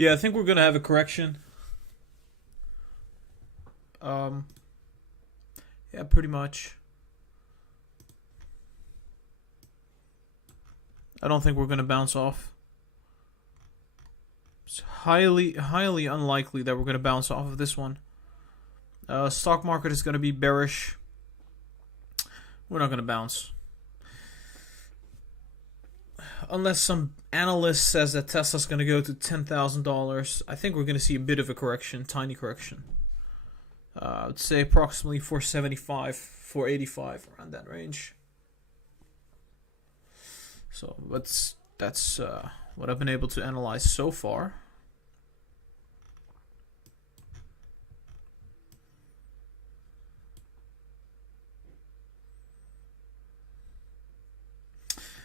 Yeah, I think we're gonna have a correction. Yeah, pretty much. I don't think we're gonna bounce off. It's highly unlikely that we're gonna bounce off of this one. Stock market is gonna be bearish. We're not gonna bounce. Unless some analyst says that Tesla's going to go to $10,000, I think we're going to see a bit of a correction, tiny correction. I'd say approximately 475, 485, around that range. So that's what I've been able to analyze so far.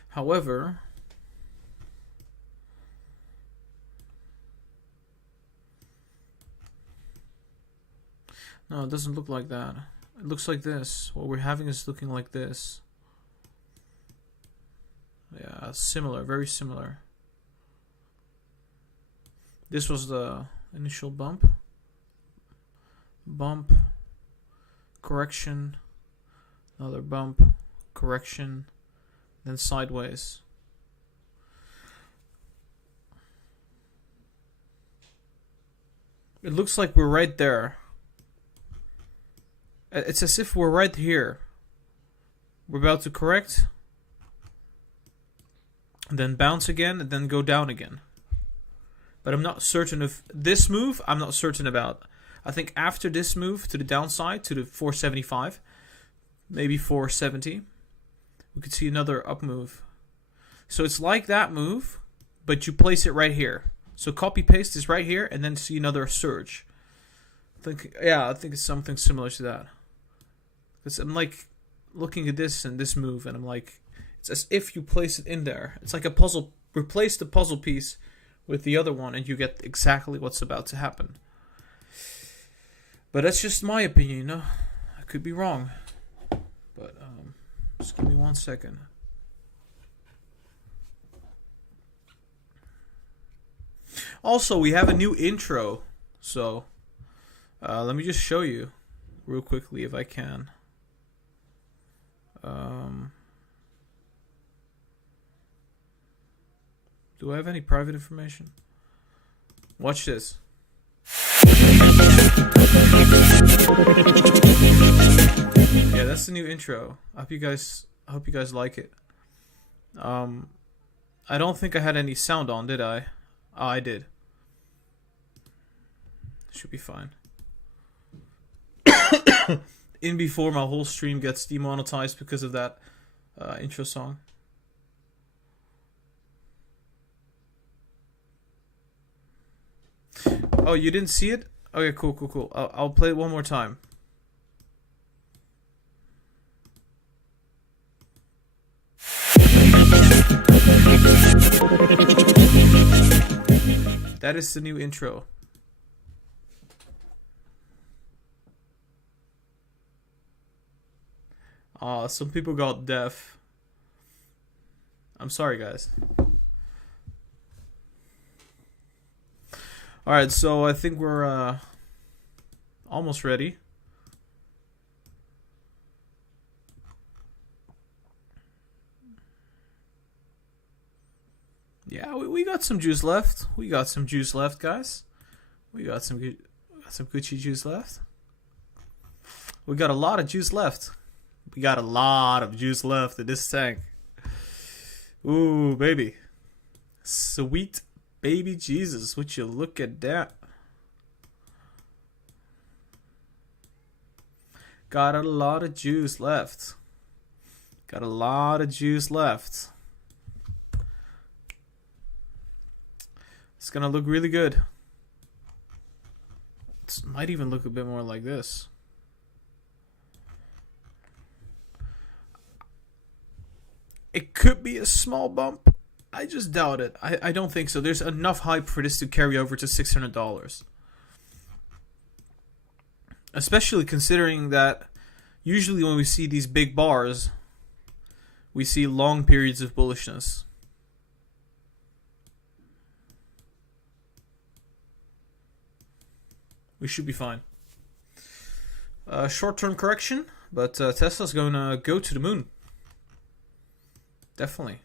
However, no, it doesn't look like that. It looks like this. What we're having is looking like this. Yeah, similar, very similar. This was the initial bump. Bump, correction, another bump, correction, then sideways. It looks like we're right there. It's as if we're right here. We're about to correct, and then bounce again, and then go down again. But I'm not certain of this move. I'm not certain about. I think after this move to the downside, to the 475, maybe 470, we could see another up move. So it's like that move, but you place it right here. So copy paste is right here, and then see another surge. I think it's something similar to that. Because I'm like looking at this and this move, and I'm like, it's as if you place it in there. It's like a puzzle. Replace the puzzle piece with the other one, and you get exactly what's about to happen. But that's just my opinion, you know. I could be wrong. But just give me 1 second. Also, we have a new intro, so let me just show you real quickly if I can. Do I have any private information? Watch this. Yeah, that's the new intro. I hope you guys like it. I don't think I had any sound on, did I? Oh, I did. Should be fine. In before my whole stream gets demonetized because of that intro song. Oh, you didn't see it? Okay, cool. I'll play it one more time. That is the new intro. Some people got deaf. I'm sorry, guys. Alright, so I think we're almost ready. Yeah, we got some juice left. We got some juice left, guys. We got some Got some Gucci juice left. We got a lot of juice left. We got a lot of juice left in this tank. Ooh, baby. Sweet baby Jesus. Would you look at that? Got a lot of juice left. Got a lot of juice left. It's gonna look really good. It might even look a bit more like this. It could be a small bump. I just doubt it. I don't think so. There's enough hype for this to carry over to $600. Especially considering that usually when we see these big bars, we see long periods of bullishness. We should be fine. Short-term correction, but Tesla's going to go to the moon. Definitely.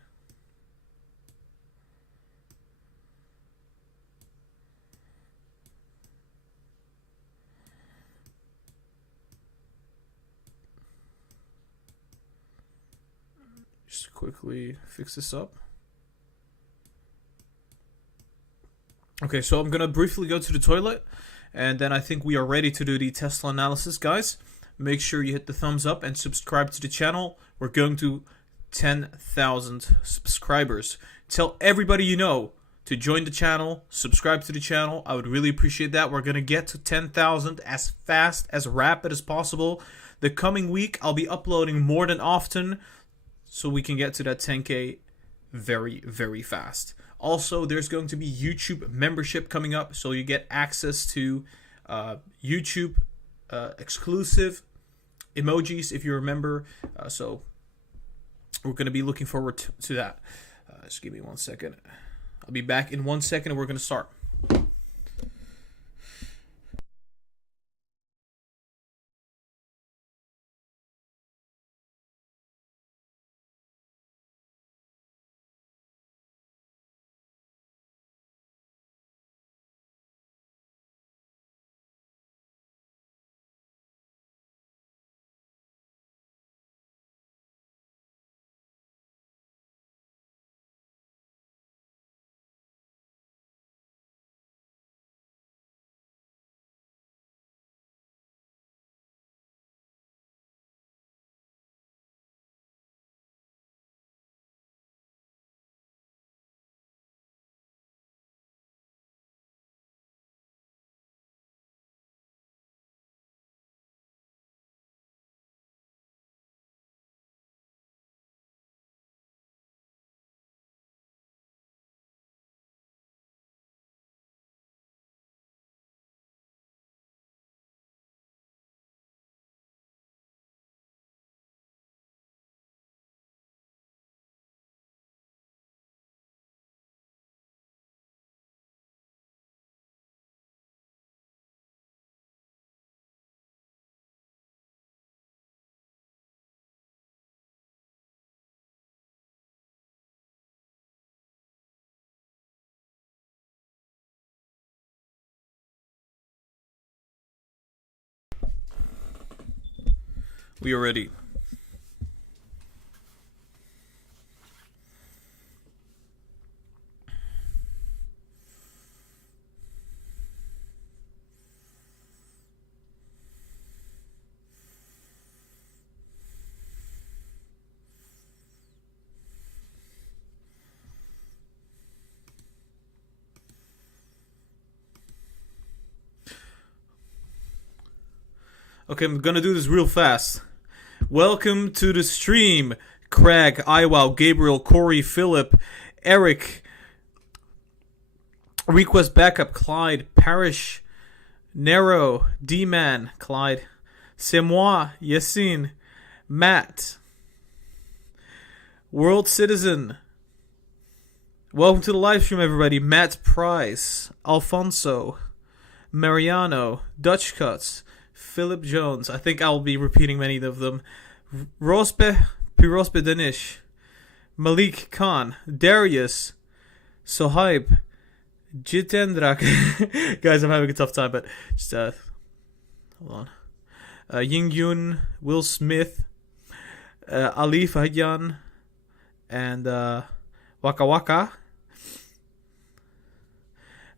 Just quickly fix this up. Okay, so I'm going to briefly go to the toilet, and then I think we are ready to do the Tesla analysis, guys. Make sure you hit the thumbs up and subscribe to the channel. We're going to 10,000 subscribers. Tell everybody you know to join the channel, subscribe to the channel. I would really appreciate that. We're going to get to 10,000 as fast, as rapid as possible. The coming week, I'll be uploading more than often so we can get to that 10K very, very fast. Also, there's going to be YouTube membership coming up, so you get access to YouTube exclusive emojis if you remember. So we're going to be looking forward to that. Just give me 1 second. I'll be back in 1 second and we're going to start. We are ready. Okay, I'm gonna do this real fast. Welcome to the stream, Craig, Iwow, Gabriel, Corey, Philip, Eric, Request Backup, Clyde, Parish, Nero, D-Man, Clyde, C'est moi, Yassine, Matt, World Citizen. Welcome to the live stream, everybody. Matt Price, Alfonso, Mariano, Dutch Cuts, Philip Jones. I think I'll be repeating many of them. Rospe Danish, Malik Khan, Darius, Sohaib, Jitendra. Guys, I'm having a tough time, but just hold on. Ying Yun, Will Smith, Ali Fahyan, and Waka Waka.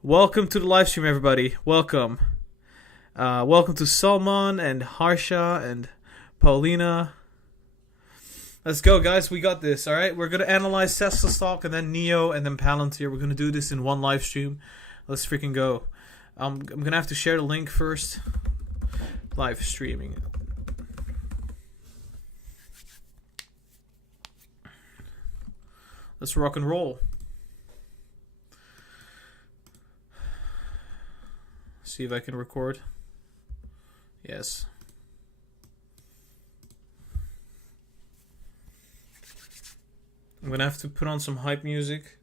Welcome to the live stream, everybody. Welcome. Welcome to Salman and Harsha and Paulina. Let's go, guys. We got this, all right? We're going to analyze Tesla stock and then NEO and then Palantir. We're going to do this in one live stream. Let's freaking go. I'm going to have to share the link first. Live streaming. Let's rock and roll. See if I can record. Yes. I'm gonna have to put on some hype music.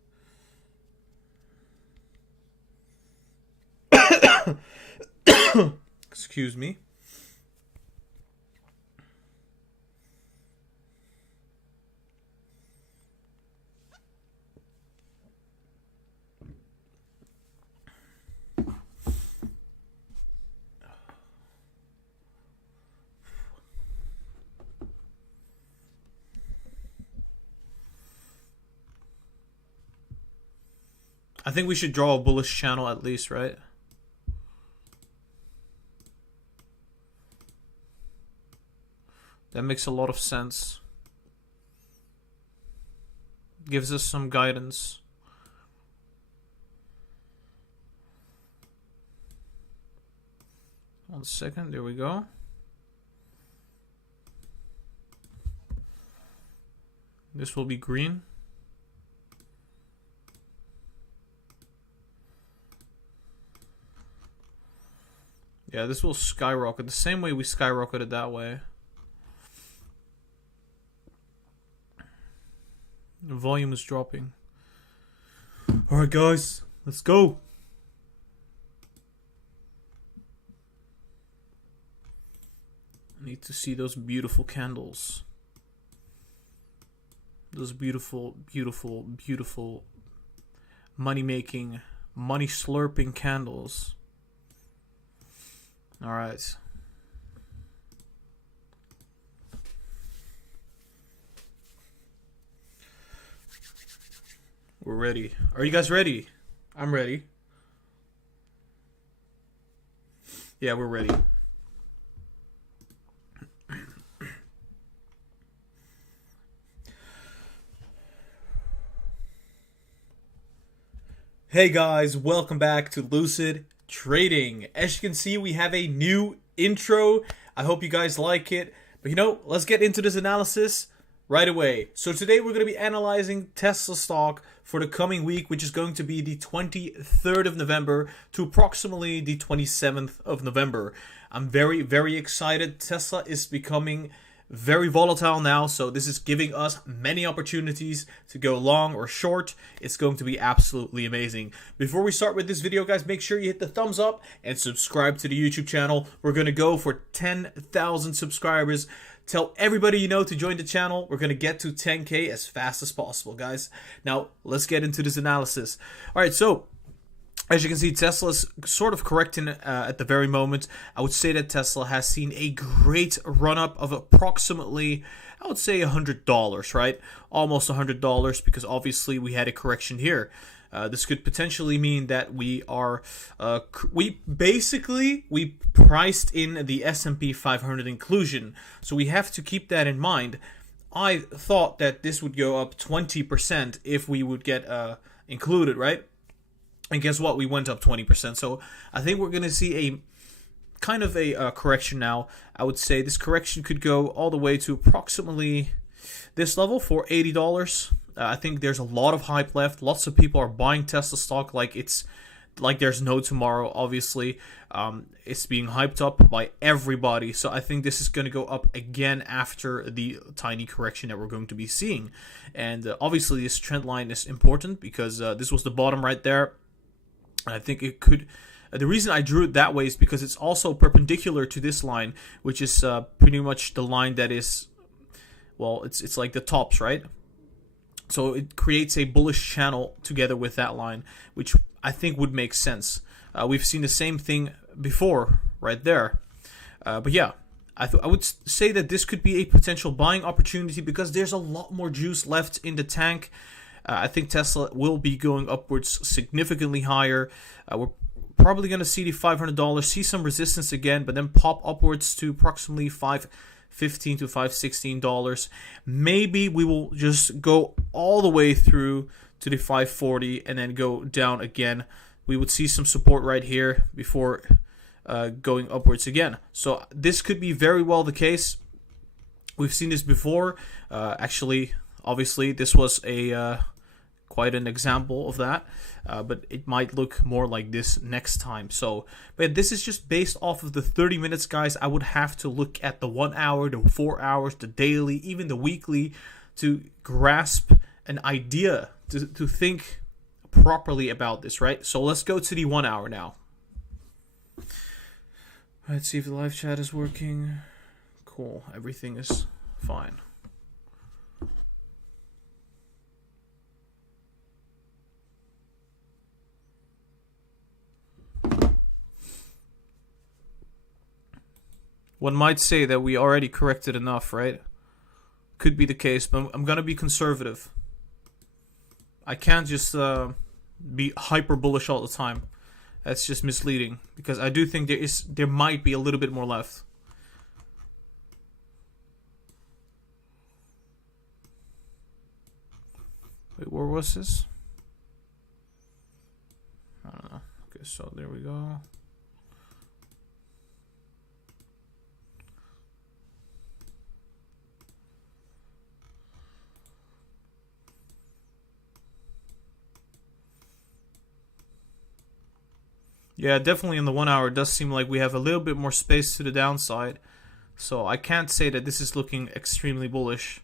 Excuse me. I think we should draw a bullish channel at least, right? That makes a lot of sense. Gives us some guidance. One second, there we go. This will be green. Yeah, this will skyrocket the same way we skyrocketed that way. The volume is dropping. Alright, guys, let's go. I need to see those beautiful candles. Those beautiful, beautiful, beautiful money-making, money-slurping candles. All right. We're ready. Are you guys ready? I'm ready. Yeah, we're ready. Hey guys, welcome back to Lucid Trading. As you can see, we have a new intro. I hope you guys like it. But let's get into this analysis right away. So today we're going to be analyzing Tesla stock for the coming week, which is going to be the 23rd of November to approximately the 27th of November. I'm very, very excited. Tesla is becoming very volatile now, so this is giving us many opportunities to go long or short. It's going to be absolutely amazing. Before we start with this video, guys, make sure you hit the thumbs up and subscribe to the YouTube channel. We're going to go for 10,000 subscribers. Tell everybody you know to join the channel. We're going to get to 10K as fast as possible, guys. Now, let's get into this analysis. All right, so as you can see, Tesla's sort of correcting at the very moment. I would say that Tesla has seen a great run-up of approximately, I would say $100, right? Almost $100, because obviously we had a correction here. This could potentially mean that we priced in the S&P 500 inclusion. So we have to keep that in mind. I thought that this would go up 20% if we would get included, right? And guess what? We went up 20%. So I think we're going to see a kind of a correction now. I would say this correction could go all the way to approximately this level for $80. I think there's a lot of hype left. Lots of people are buying Tesla stock like there's no tomorrow. Obviously, it's being hyped up by everybody. So I think this is going to go up again after the tiny correction that we're going to be seeing. And obviously, this trend line is important because this was the bottom right there. I think it could. The reason I drew it that way is because it's also perpendicular to this line, which is pretty much the line that is, well, it's like the tops, right? So it creates a bullish channel together with that line, which I think would make sense. We've seen the same thing before right there. But yeah, I would say that this could be a potential buying opportunity because there's a lot more juice left in the tank. I think Tesla will be going upwards significantly higher. We're probably going to see the $500, see some resistance again, but then pop upwards to approximately $515 to $516. Maybe we will just go all the way through to the 540 and then go down again. We would see some support right here before going upwards again. So this could be very well the case. We've seen this before. Actually, obviously, this was a quite an example of that, but it might look more like this next time. So, but this is just based off of the 30 minutes, guys. I would have to look at the 1 hour, the 4 hours, the daily, even the weekly to grasp an idea, to think properly about this, right? So let's go to the 1 hour now. Let's see if the live chat is working. Cool, everything is fine. One might say that we already corrected enough, right? Could be the case, but I'm gonna be conservative. I can't just be hyper bullish all the time. That's just misleading because I do think there might be a little bit more left. Wait, where was this? I don't know. Okay, so there we go. Yeah, definitely in the 1 hour, it does seem like we have a little bit more space to the downside. So I can't say that this is looking extremely bullish.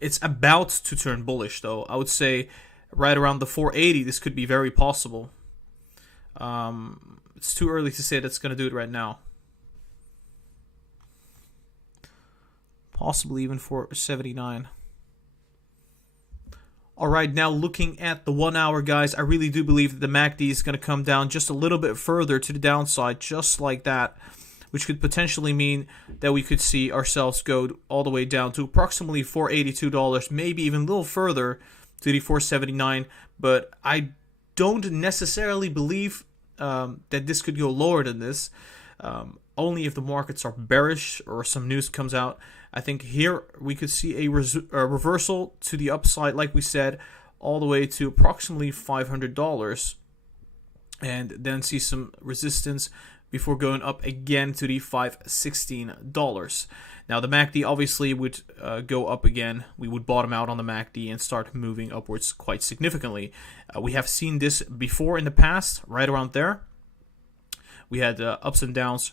It's about to turn bullish, though. I would say right around the 480, this could be very possible. It's too early to say that's going to do it right now. Possibly even 479. Alright, now looking at the 1 hour, guys, I really do believe that the MACD is going to come down just a little bit further to the downside, just like that, which could potentially mean that we could see ourselves go all the way down to approximately $482, maybe even a little further to the 479, but I don't necessarily believe that this could go lower than this, only if the markets are bearish or some news comes out. I think here we could see a reversal to the upside, like we said, all the way to approximately $500, and then see some resistance before going up again to the $516. Now the MACD obviously would go up again. We would bottom out on the MACD and start moving upwards quite significantly. We have seen this before in the past, right around there. We had ups and downs,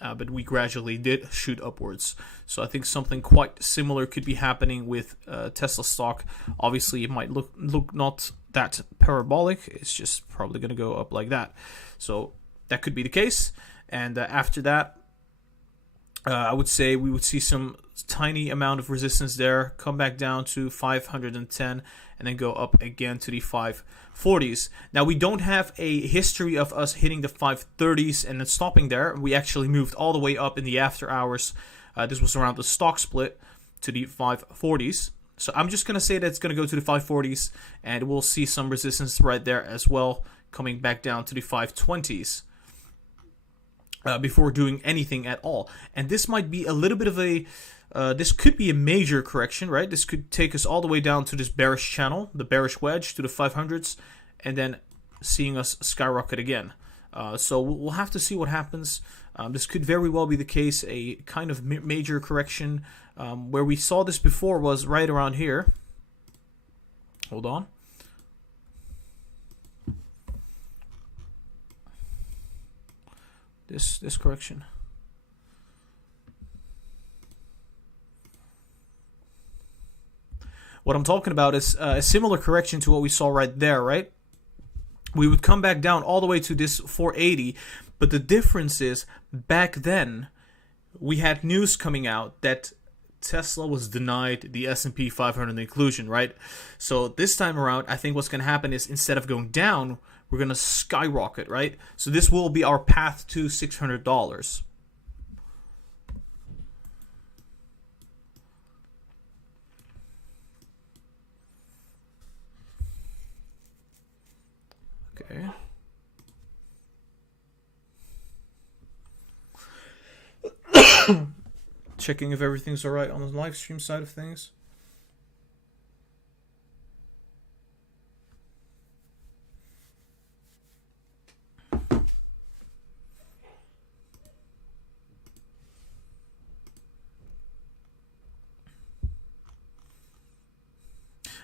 but we gradually did shoot upwards. So I think something quite similar could be happening with Tesla stock. Obviously, it might look not that parabolic. It's just probably going to go up like that. So that could be the case. And after that, I would say we would see some tiny amount of resistance there, come back down to 510, and then go up again to the 540s. Now, we don't have a history of us hitting the 530s and then stopping there. We actually moved all the way up in the after hours. This was around the stock split to the 540s. So I'm just going to say that it's going to go to the 540s, and we'll see some resistance right there as well, coming back down to the 520s. Before doing anything at all. And this might be a little bit of a, this could be a major correction, right? This could take us all the way down to this bearish channel, the bearish wedge to the 500s, and then seeing us skyrocket again. So we'll have to see what happens. This could very well be the case, a kind of major correction. Where we saw this before was right around here. Hold on. This correction. What I'm talking about is a similar correction to what we saw right there, right? We would come back down all the way to this 480, but the difference is back then we had news coming out that Tesla was denied the S&P 500 inclusion, right? So this time around, I think what's going to happen is instead of going down, we're going to skyrocket, right? So this will be our path to $600. Okay. Checking if everything's alright on the live stream side of things.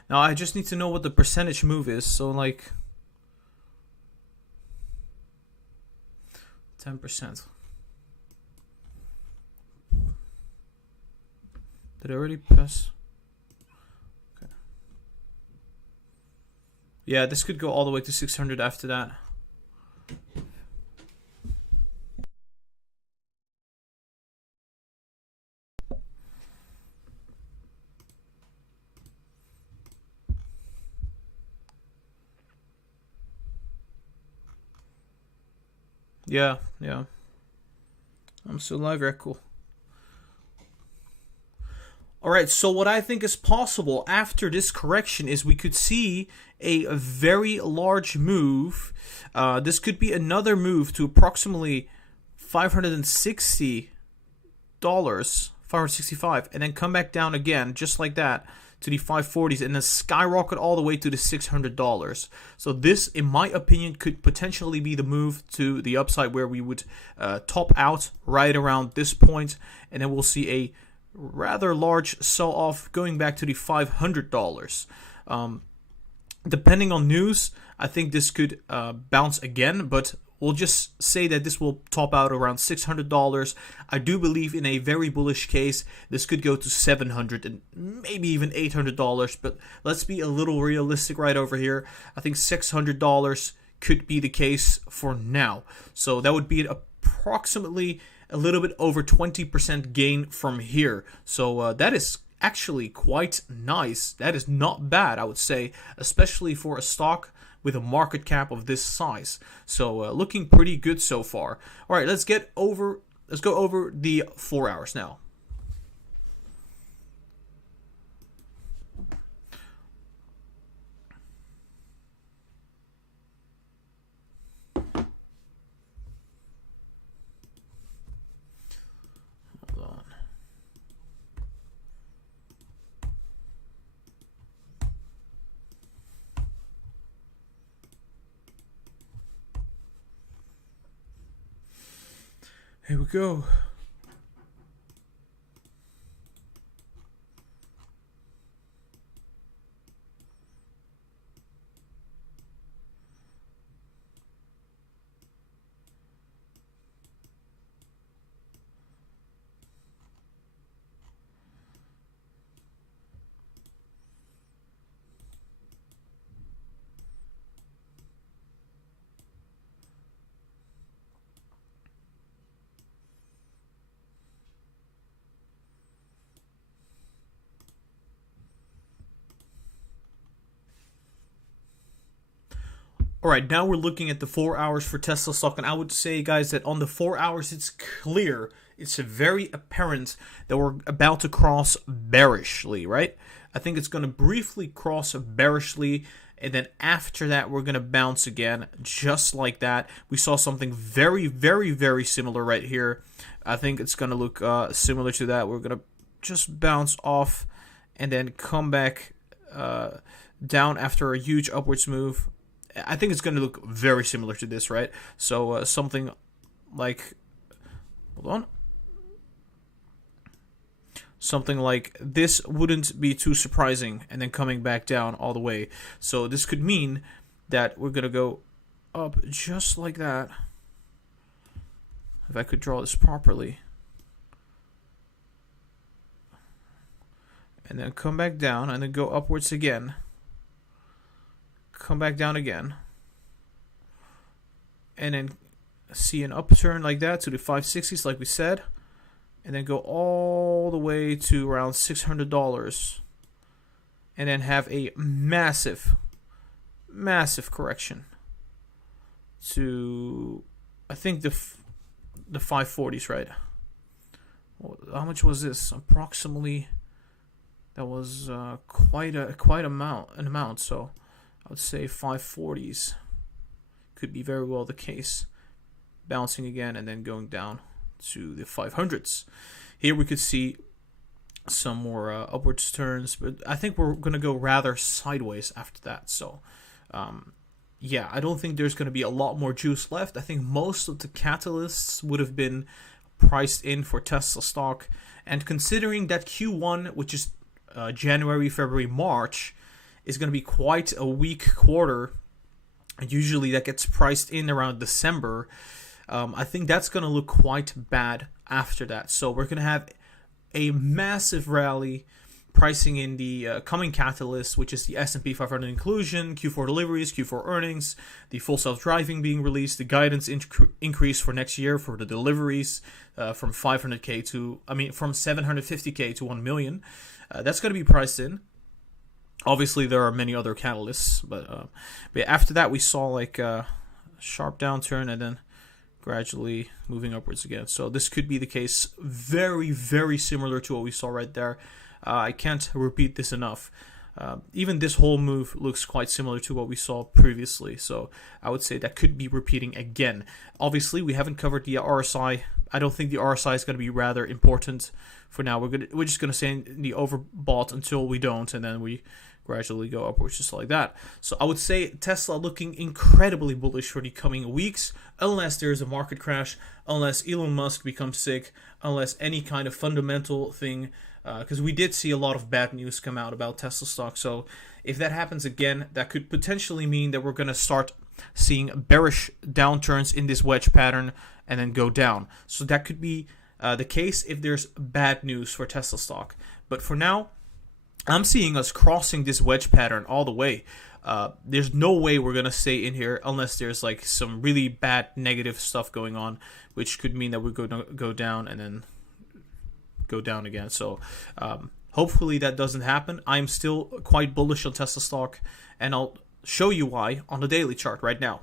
Now I just need to know what the percentage move is. So like 10%. Did I already press? Okay. Yeah, this could go all the way to 600 after that. Yeah. I'm still live, very cool. Alright, so what I think is possible after this correction is we could see a very large move. This could be another move to approximately $560, $565, and then come back down again, just like that, to the 540s, and then skyrocket all the way to the $600. So this, in my opinion, could potentially be the move to the upside where we would top out right around this point, and then we'll see a rather large sell-off going back to the $500. Depending on news, I think this could bounce again, but we'll just say that this will top out around $600. I do believe in a very bullish case, this could go to $700 and maybe even $800, but let's be a little realistic right over here. I think $600 could be the case for now. So that would be approximately a little bit over 20% gain from here. So that is actually quite nice. That is not bad, I would say, especially for a stock with a market cap of this size. So looking pretty good so far. All right, let's go over the 4 hours now. Here we go. All right, now we're looking at the 4 hours for Tesla stock, and I would say, guys, that on the 4 hours, it's clear, it's very apparent that we're about to cross bearishly, right? I think it's going to briefly cross bearishly, and then after that, we're going to bounce again, just like that. We saw something very, very, very similar right here. I think it's going to look similar to that. We're going to just bounce off and then come back down after a huge upwards move. I think it's going to look very similar to this, right? So something like, hold on. Something like this wouldn't be too surprising, and then coming back down all the way. So this could mean that we're going to go up just like that. If I could draw this properly. And then come back down, and then go upwards again. Come back down again, and then see an upturn like that to the 560s, like we said, and then go all the way to around $600, and then have a massive correction to, I think, the 540s, right? How much was this? Approximately, that was quite an amount. So I would say 540s could be very well the case, bouncing again and then going down to the 500s. Here we could see some more upwards turns, but I think we're going to go rather sideways after that. So yeah, I don't think there's going to be a lot more juice left. I think most of the catalysts would have been priced in for Tesla stock, and considering that Q1, which is January, February, March, is going to be quite a weak quarter, and usually that gets priced in around December, I think that's going to look quite bad after that. So we're going to have a massive rally pricing in the coming catalyst, which is the S&P 500 inclusion, Q4 deliveries, Q4 earnings, the full self-driving being released, the guidance increase for next year for the deliveries from 500K to, from 750K to 1 million. That's going to be priced in. Obviously, there are many other catalysts, but after that, we saw like a sharp downturn and then gradually moving upwards again. So this could be the case, very, very similar to what we saw right there. I can't repeat this enough. Even this whole move looks quite similar to what we saw previously. So I would say that could be repeating again. Obviously, we haven't covered the RSI. I don't think the RSI is going to be rather important for now. We're just going to say the overbought until we don't, and then we gradually go upwards just like that. So I would say Tesla looking incredibly bullish for the coming weeks, unless there's a market crash, unless Elon Musk becomes sick, unless any kind of fundamental thing, because we did see a lot of bad news come out about Tesla stock. So if that happens again, that could potentially mean that we're going to start seeing bearish downturns in this wedge pattern and then go down. So that could be the case if there's bad news for Tesla stock. But for now, I'm seeing us crossing this wedge pattern all the way. There's no way we're going to stay in here unless there's like some really bad negative stuff going on, which could mean that we're going to go down and then go down again. So hopefully that doesn't happen. I'm still quite bullish on Tesla stock, and I'll show you why on the daily chart right now.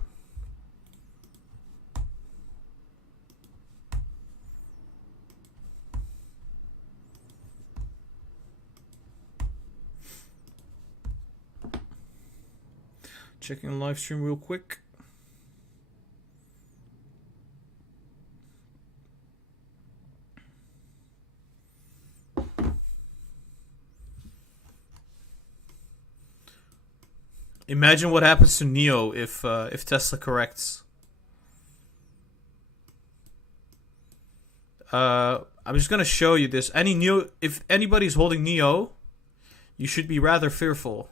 Checking the live stream real quick. Imagine what happens to NIO if Tesla corrects. I'm just gonna show you this. If anybody's holding NIO, you should be rather fearful.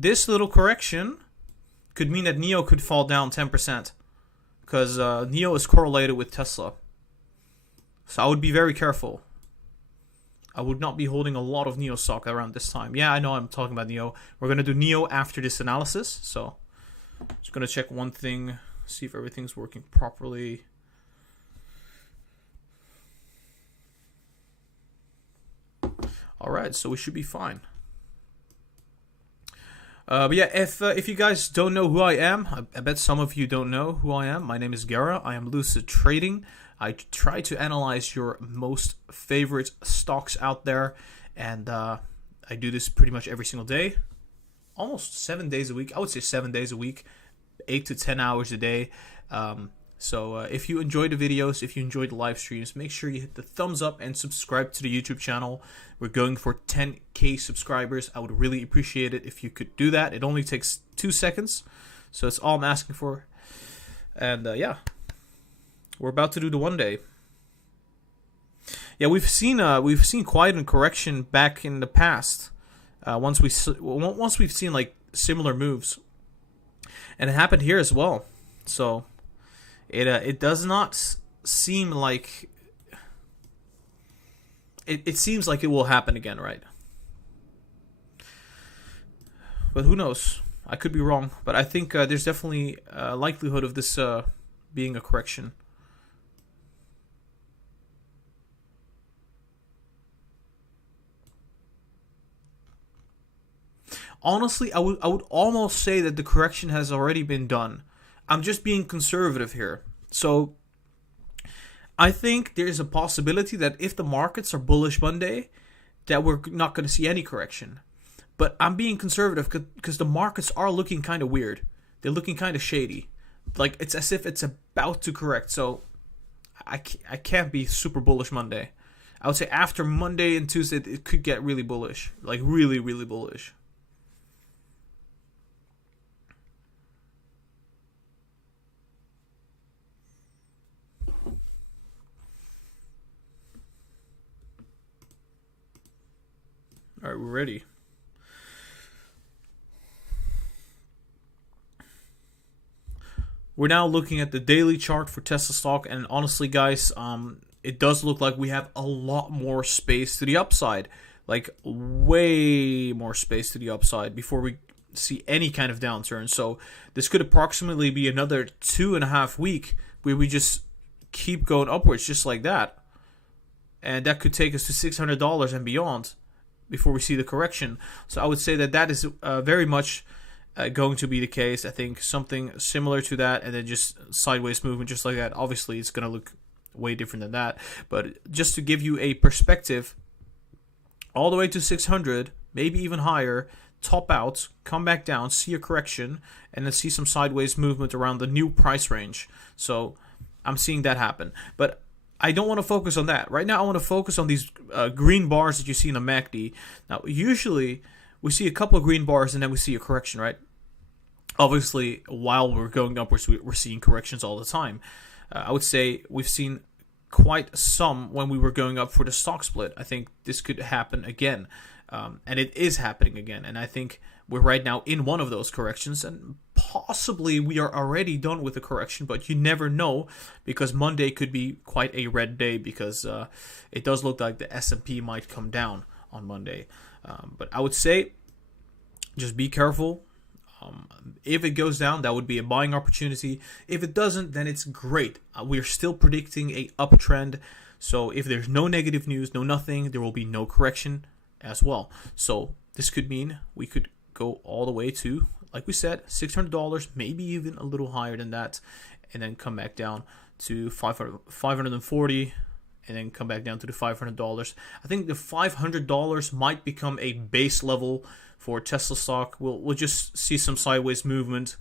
This little correction could mean that NIO could fall down 10%, because NIO is correlated with Tesla. So I would be very careful. I would not be holding a lot of NIO stock around this time. Yeah, I know I'm talking about NIO. We're going to do NIO after this analysis. So just going to check one thing, see if everything's working properly. All right, so we should be fine. But yeah, if you guys don't know who I am, I bet some of you don't know who I am. My name is Gara. I am Lucid Trading. I try to analyze your most favorite stocks out there, and I do this pretty much every single day, almost 7 days a week. I would say 7 days a week, 8 to 10 hours a day. So if you enjoyed the videos, if you enjoyed the live streams, make sure you hit the thumbs up and subscribe to the YouTube channel. We're going for 10K subscribers. I would really appreciate it if you could do that. It only takes 2 seconds, so that's all I'm asking for. And yeah, we're about to do the 1 day. Yeah, we've seen quite a correction back in the past. Once we've seen like similar moves, and it happened here as well. So it does not seem like it seems like it will happen again, right? But who knows? I could be wrong, but I think there's definitely a likelihood of this being a correction. Honestly, I would almost say that the correction has already been done. I'm just being conservative here. So I think there's a possibility that if the markets are bullish Monday, that we're not going to see any correction. But I'm being conservative because the markets are looking kind of weird. They're looking kind of shady. Like, it's as if it's about to correct. So I can't be super bullish Monday. I would say after Monday and Tuesday, it could get really bullish. Like, really, really bullish. All right, we're ready. We're now looking at the daily chart for Tesla stock, and honestly, guys, it does look like we have a lot more space to the upside, like way more space to the upside before we see any kind of downturn. So this could approximately be another 2.5 weeks where we just keep going upwards just like that, and that could take us to $600 and beyond before we see the correction. So I would say that is very much going to be the case. I think something similar to that, and then just sideways movement just like that. Obviously, it's going to look way different than that, but just to give you a perspective, all the way to 600, maybe even higher, top out, come back down, see a correction, and then see some sideways movement around the new price range. So I'm seeing that happen, but I don't want to focus on that. Right now, I want to focus on these green bars that you see in the MACD. Now, usually, we see a couple of green bars and then we see a correction, right? Obviously, while we're going upwards, we're seeing corrections all the time. I would say we've seen quite some when we were going up for the stock split. I think this could happen again, and it is happening again. And I think we're right now in one of those corrections, and possibly we are already done with the correction, but you never know, because Monday could be quite a red day, because it does look like the S&P might come down on Monday. But I would say just be careful. If it goes down, that would be a buying opportunity. If it doesn't, then it's great. We're still predicting a uptrend. So if there's no negative news, no nothing, there will be no correction as well. So this could mean we could go all the way to, like we said, $600, maybe even a little higher than that, and then come back down to $540, and then come back down to the $500. I think the $500 might become a base level for Tesla stock. We'll just see some sideways movement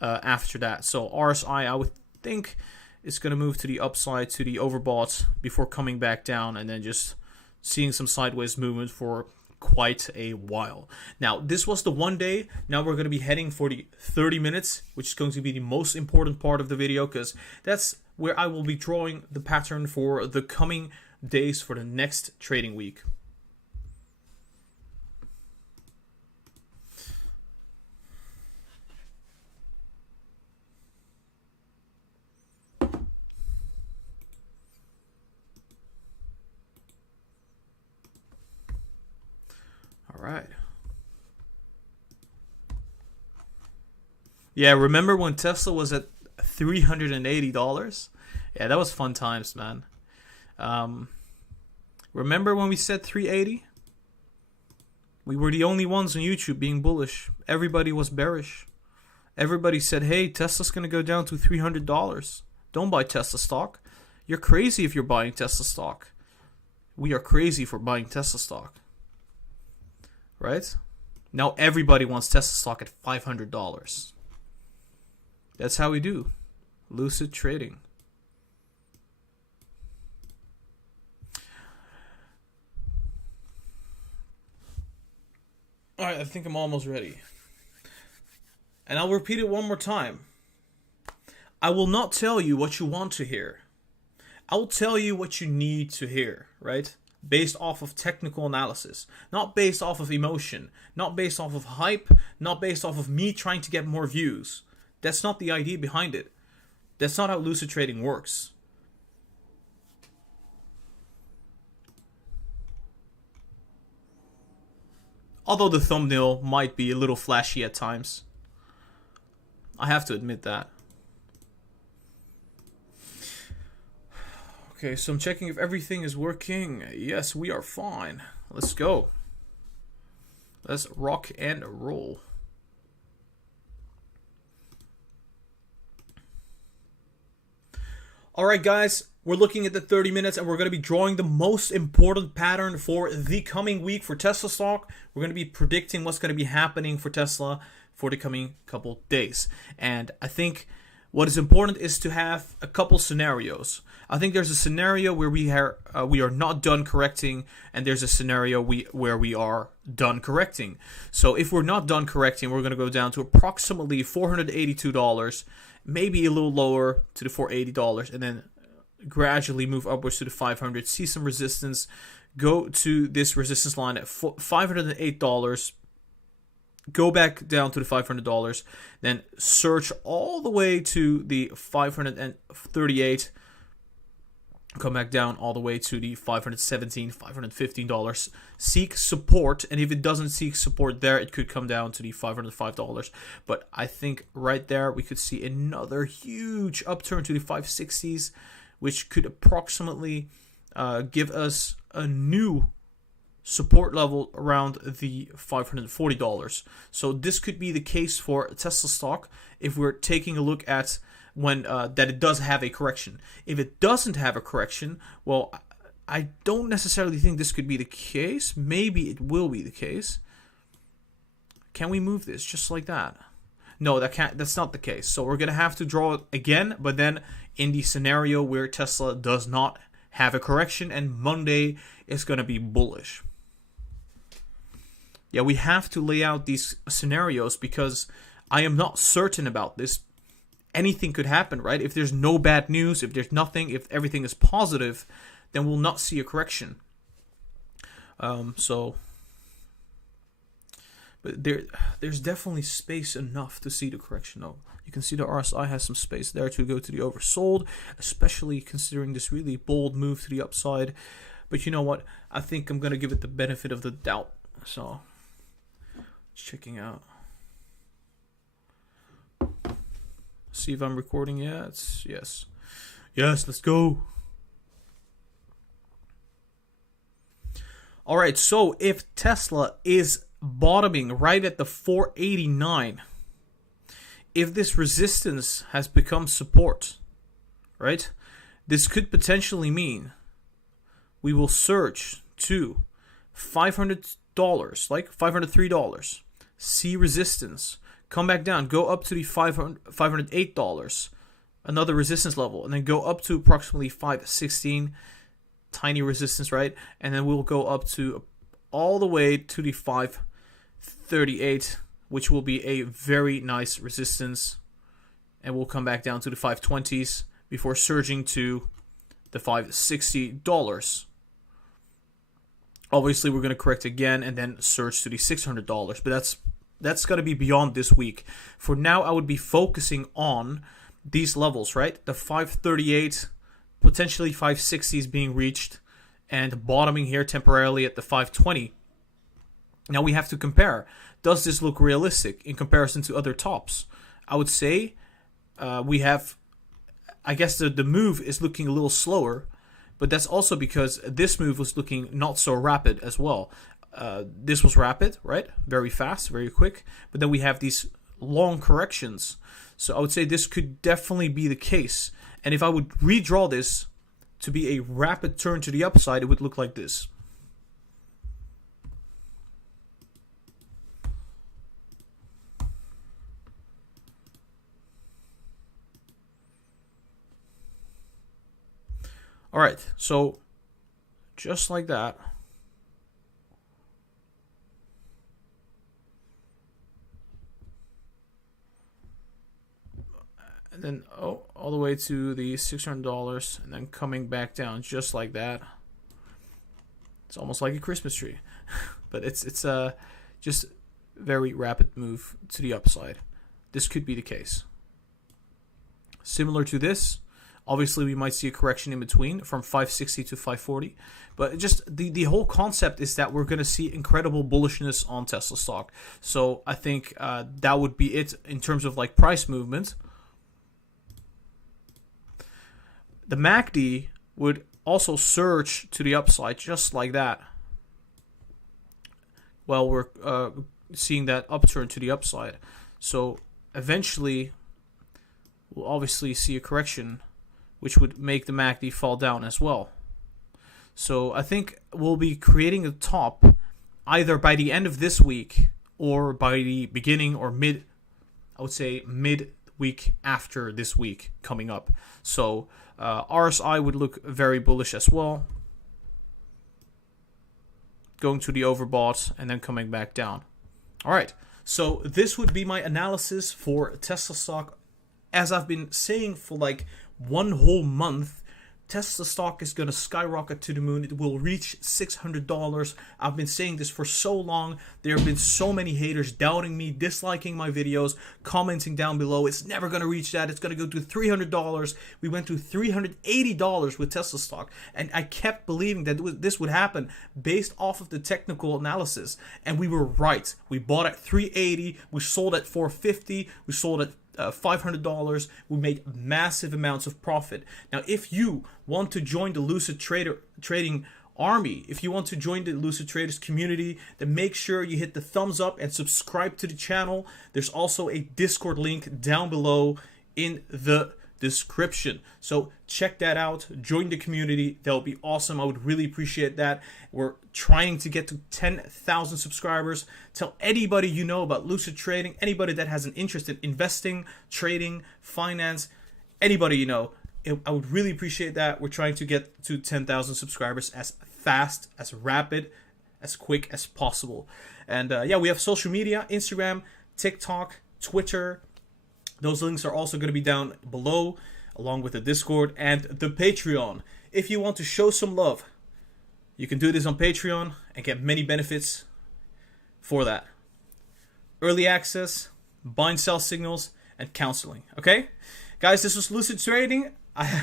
after that. So RSI, I would think, is going to move to the upside, to the overbought, before coming back down, and then just seeing some sideways movement for quite a while. Now, this was the 1 day. Now we're going to be heading for the 30 minutes, which is going to be the most important part of the video, because that's where I will be drawing the pattern for the coming days for the next trading week. All right. Yeah, remember when Tesla was at $380? Yeah, that was fun times, man. Remember when we said 380? We were the only ones on YouTube being bullish. Everybody was bearish. Everybody said, hey, Tesla's going to go down to $300. Don't buy Tesla stock. You're crazy if you're buying Tesla stock. We are crazy for buying Tesla stock. Right? Now everybody wants Tesla stock at $500. That's how we do. Lucid trading. Alright, I think I'm almost ready. And I'll repeat it one more time. I will not tell you what you want to hear. I will tell you what you need to hear, right? Based off of technical analysis, not based off of emotion, not based off of hype, not based off of me trying to get more views. That's not the idea behind it. That's not how lucid trading works. Although the thumbnail might be a little flashy at times. I have to admit that. Okay, so I'm checking if everything is working. Yes, we are fine. Let's go. Let's rock and roll. All right, guys, we're looking at the 30 minutes, and we're going to be drawing the most important pattern for the coming week for Tesla stock. We're going to be predicting what's going to be happening for Tesla for the coming couple days. And I think what is important is to have a couple scenarios. I think there's a scenario where we are not done correcting, and there's a scenario where we are done correcting. So if we're not done correcting, we're going to go down to approximately $482, maybe a little lower to the $480, and then gradually move upwards to the 500, see some resistance, go to this resistance line at $508, go back down to the $500, then search all the way to the 538, come back down all the way to the $517, $515, seek support, and if it doesn't seek support there, it could come down to the $505. But I think right there we could see another huge upturn to the 560s, which could approximately give us a new support level around the $540. So this could be the case for Tesla stock if we're taking a look at when that it does have a correction. If it doesn't have a correction, well, I don't necessarily think this could be the case. Maybe it will be the case. Can we move this just like that? No, that's not the case. So we're gonna have to draw it again, but then in the scenario where Tesla does not have a correction and Monday is gonna be bullish. Yeah, we have to lay out these scenarios because I am not certain about this. Anything could happen, right? If there's no bad news, if there's nothing, if everything is positive, then we'll not see a correction. But there's definitely space enough to see the correction. Oh, you can see the RSI has some space there to go to the oversold, especially considering this really bold move to the upside. But you know what? I think I'm going to give it the benefit of the doubt. So, checking out. See if I'm recording yet. Yes. Yes, let's go. All right, so if Tesla is bottoming right at the 489, if this resistance has become support, right, this could potentially mean we will surge to $500, like $503, see resistance, come back down, go up to the $508, another resistance level, and then go up to approximately 516, tiny resistance, right? And then we'll go up to all the way to the 538, which will be a very nice resistance, and we'll come back down to the 520s before surging to the $560. Obviously, we're going to correct again and then surge to the $600, but that's going to be beyond this week. For now, I would be focusing on these levels, right? The 538, potentially 560s being reached, and bottoming here temporarily at the 520. Now we have to compare. Does this look realistic in comparison to other tops? I would say we have, I guess the move is looking a little slower, but that's also because this move was looking not so rapid as well. This was rapid, right? Very fast, very quick. But then we have these long corrections. So I would say this could definitely be the case. And if I would redraw this to be a rapid turn to the upside, it would look like this. All right, so just like that. And then all the way to the $600, and then coming back down just like that. It's almost like a Christmas tree, but it's just very rapid move to the upside. This could be the case. Similar to this, obviously we might see a correction in between from 560 to 540, but just the whole concept is that we're going to see incredible bullishness on Tesla stock. So I think that would be it in terms of like price movement. The MACD would also surge to the upside just like that. while we're seeing that upturn to the upside. So eventually, we'll obviously see a correction, which would make the MACD fall down as well. So I think we'll be creating a top either by the end of this week or by the beginning or mid, I would say mid week after this week coming up. So RSI would look very bullish as well, going to the overbought and then coming back down. All right, so this would be my analysis for Tesla stock. As I've been saying for like one whole month, Tesla stock is going to skyrocket to the moon. It will reach $600. I've been saying this for so long. There have been so many haters doubting me, disliking my videos, commenting down below. It's never going to reach that. It's going to go to $300. We went to $380 with Tesla stock. And I kept believing that this would happen based off of the technical analysis. And we were right. We bought at $380. We sold at $450. We sold at $500. We made massive amounts of profit. Now, if you want to join the Lucid Trading Army, if you want to join the Lucid Traders community, then make sure you hit the thumbs up and subscribe to the channel. There's also a Discord link down below in the description. So check that out. Join the community. That'll be awesome. I would really appreciate that. We're trying to get to 10,000 subscribers. Tell anybody you know about Lucid Trading, anybody that has an interest in investing, trading, finance, anybody you know. I would really appreciate that. We're trying to get to 10,000 subscribers as fast, as rapid, as quick as possible. And yeah, we have social media, Instagram, TikTok, Twitter. Those links are also going to be down below, along with the Discord and the Patreon. If you want to show some love, you can do this on Patreon and get many benefits for that. Early access, buy and sell signals, and counseling. Okay? Guys, this was Lucid Trading. I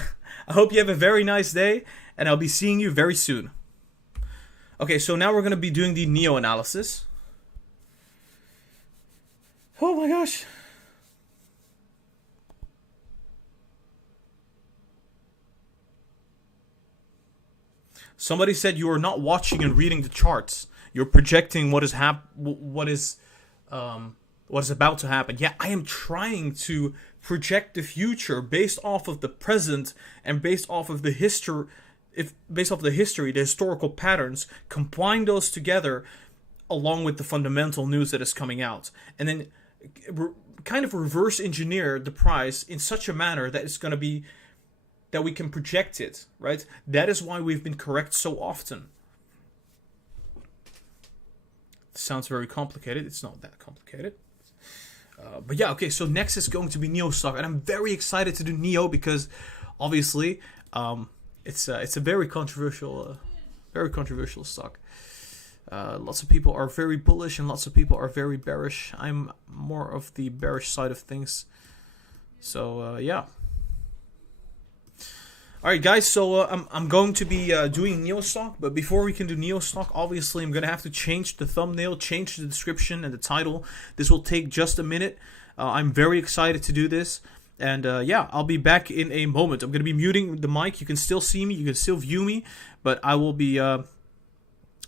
hope you have a very nice day, and I'll be seeing you very soon. Okay, so now we're going to be doing the NEO analysis. Oh my gosh. Somebody said you are not watching and reading the charts. You're projecting what is about to happen. Yeah, I am trying to project the future based off of the present and based off of the history. The historical patterns, combine those together along with the fundamental news that is coming out, and then kind of reverse engineer the price in such a manner that it's going to be that we can project it, right? That is why we've been correct so often. It sounds very complicated. It's not that complicated. But yeah, okay, so next is going to be NEO stock. And I'm very excited to do NEO because obviously it's a very controversial stock. Lots of people are very bullish and lots of people are very bearish. I'm more of the bearish side of things. So yeah. Alright guys, so I'm going to be doing NEO stock, but before we can do NEO stock, obviously I'm going to have to change the thumbnail, change the description and the title. This will take just a minute. I'm very excited to do this, and yeah, I'll be back in a moment. I'm going to be muting the mic. You can still see me, you can still view me, but I will be,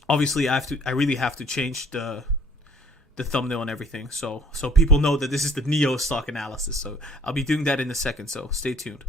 obviously I really have to change the thumbnail and everything, so people know that this is the NEO stock analysis. So I'll be doing that in a second, so stay tuned.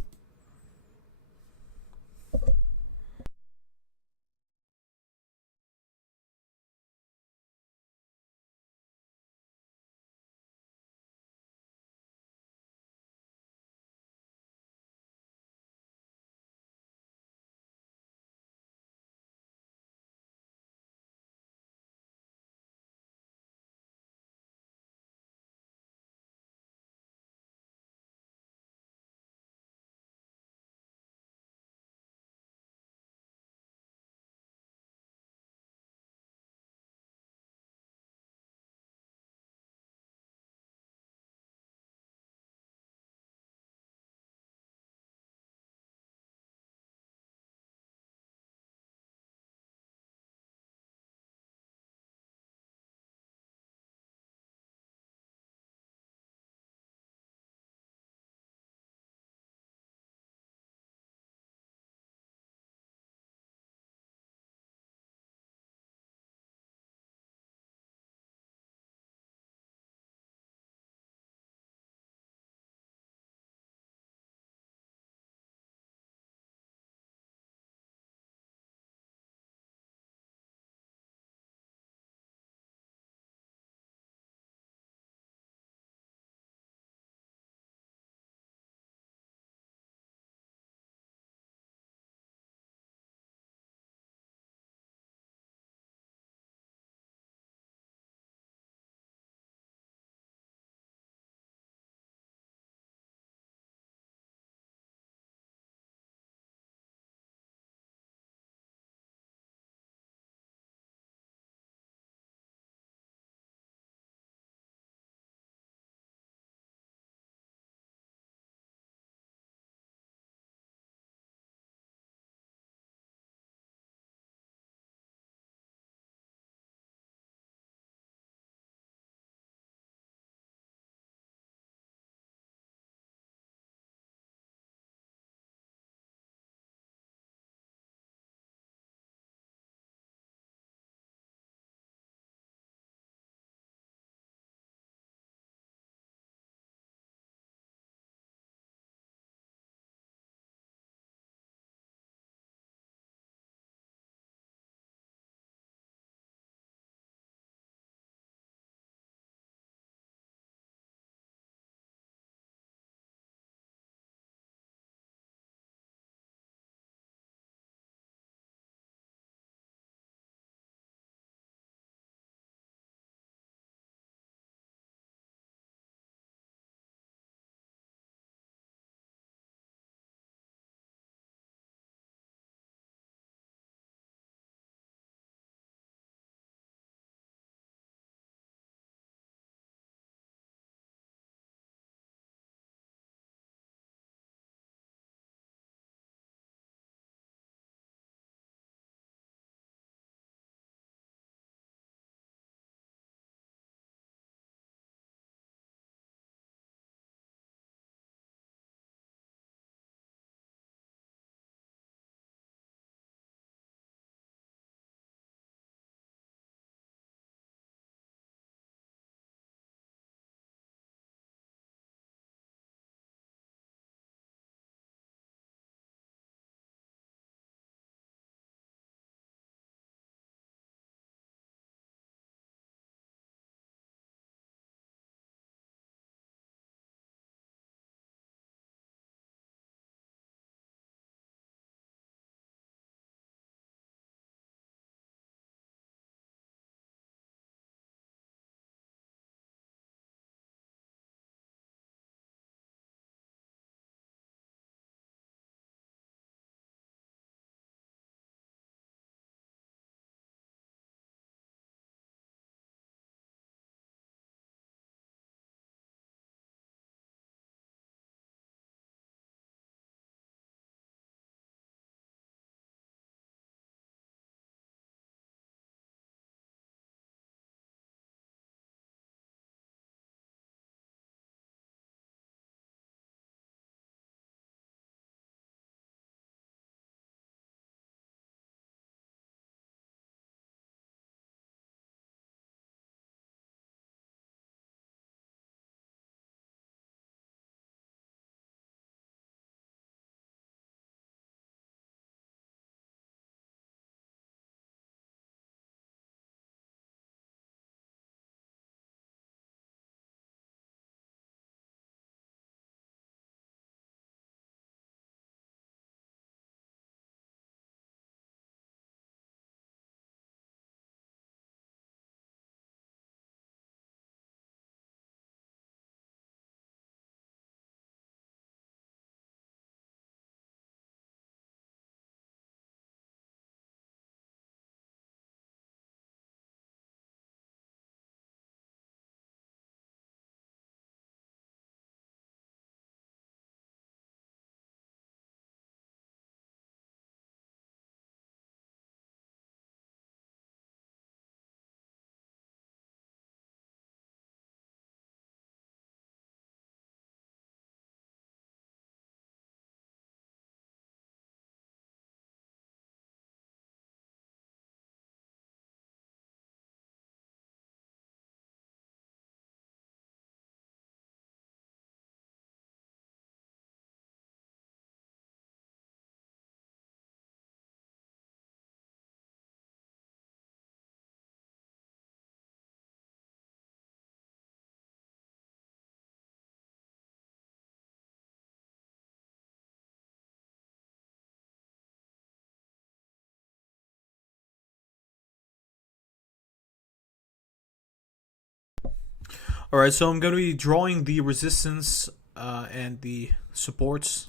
Alright, so I'm going to be drawing the resistance and the supports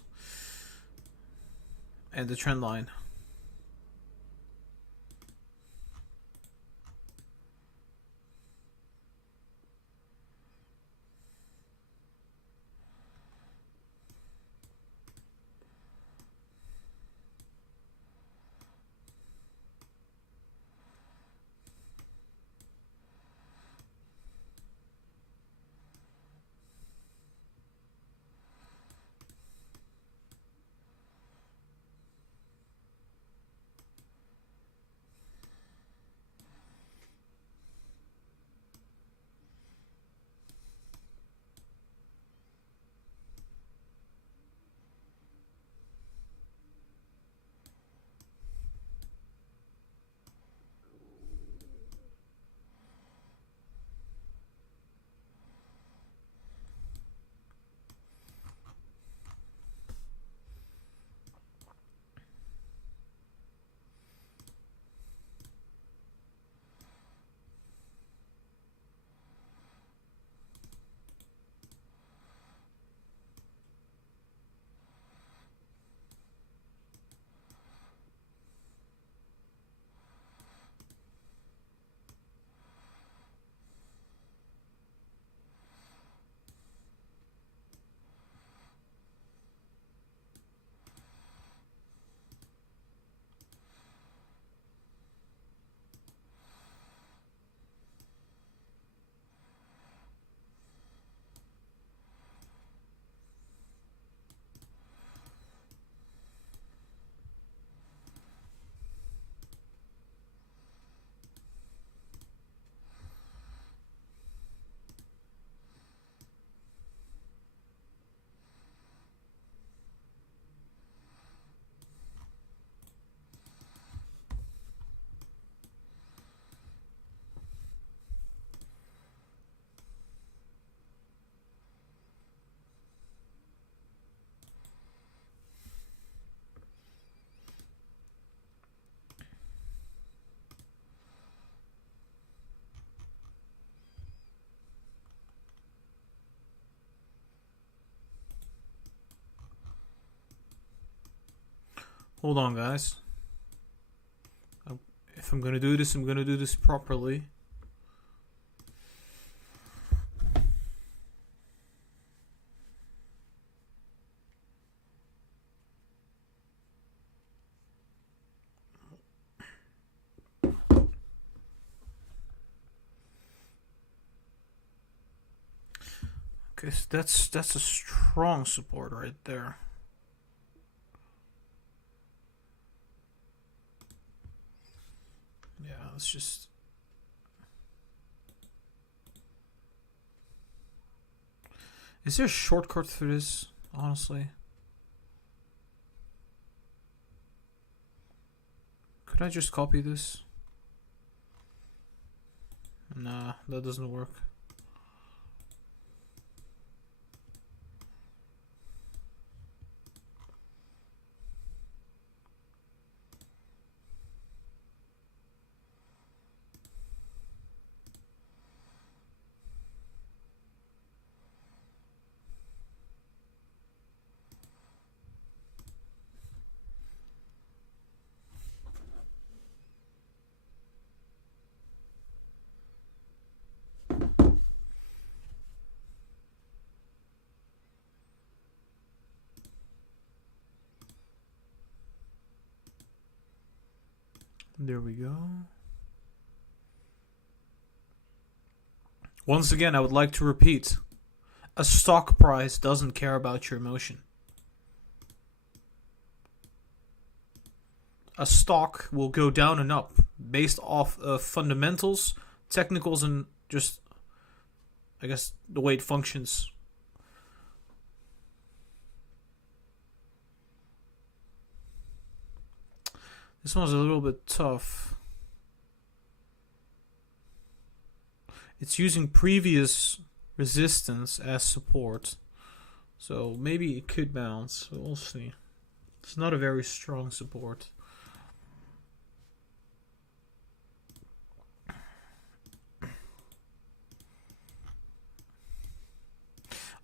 and the trend line. Hold on, guys. If I'm gonna do this, I'm gonna do this properly. Okay, so that's a strong support right there. Yeah, let's just... Is there a shortcut for this, honestly? Could I just copy this? Nah, that doesn't work. There we go. Once again, I would like to repeat. A stock price doesn't care about your emotion. A stock will go down and up based off of fundamentals, technicals, and just, I guess, the way it functions. This one's a little bit tough. It's using previous resistance as support. So maybe it could bounce. We'll see. It's not a very strong support.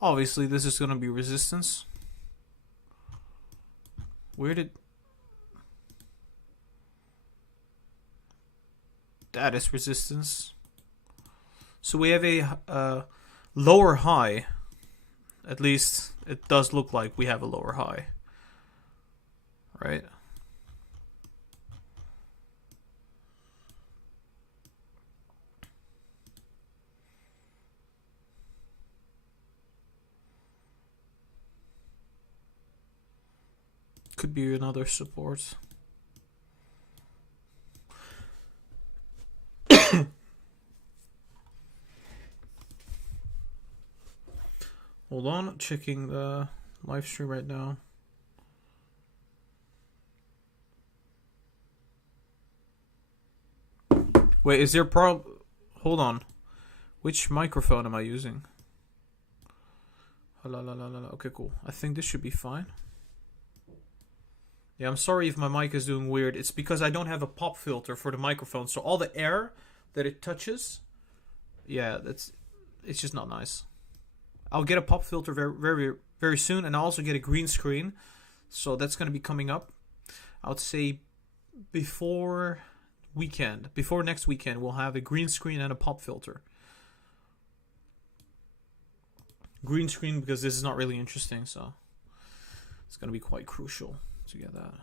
Obviously, this is going to be resistance. Where did... That is resistance. So we have a lower high. At least it does look like we have a lower high. Right? Could be another support. Hold on, checking the live stream right now. Wait, is there hold on. Which microphone am I using? Okay, cool. I think this should be fine. Yeah, I'm sorry if my mic is doing weird. It's because I don't have a pop filter for the microphone, so all the air that it touches, yeah, it's just not nice. I'll get a pop filter very soon, and I'll also get a green screen, so that's going to be coming up. I would say before next weekend, we'll have a green screen and a pop filter. Green screen because this is not really interesting, so it's going to be quite crucial to get that.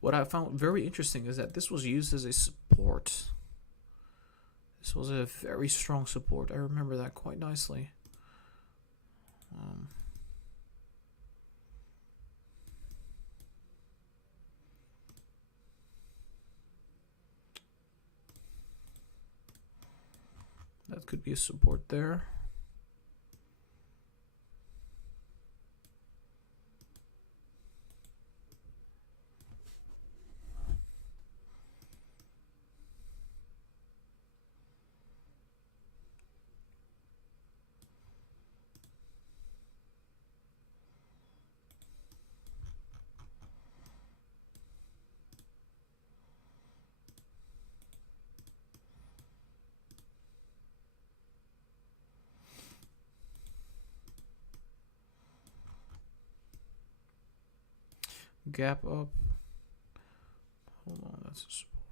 What I found very interesting is that this was used as a support. This was a very strong support. I remember that quite nicely. That could be a support there. Gap up. Hold on, that's a support.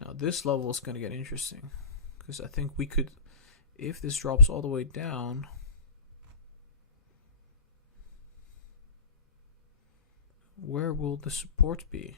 Now this level is going to get interesting because I think we could, if this drops all the way down, where will the support be?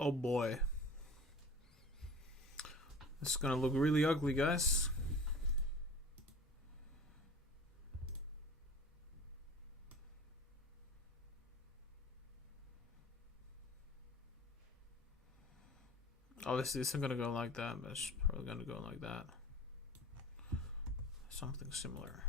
Oh boy. This is gonna look really ugly, guys. Oh, this isn't gonna go like that, but it's probably gonna go like that. Something similar.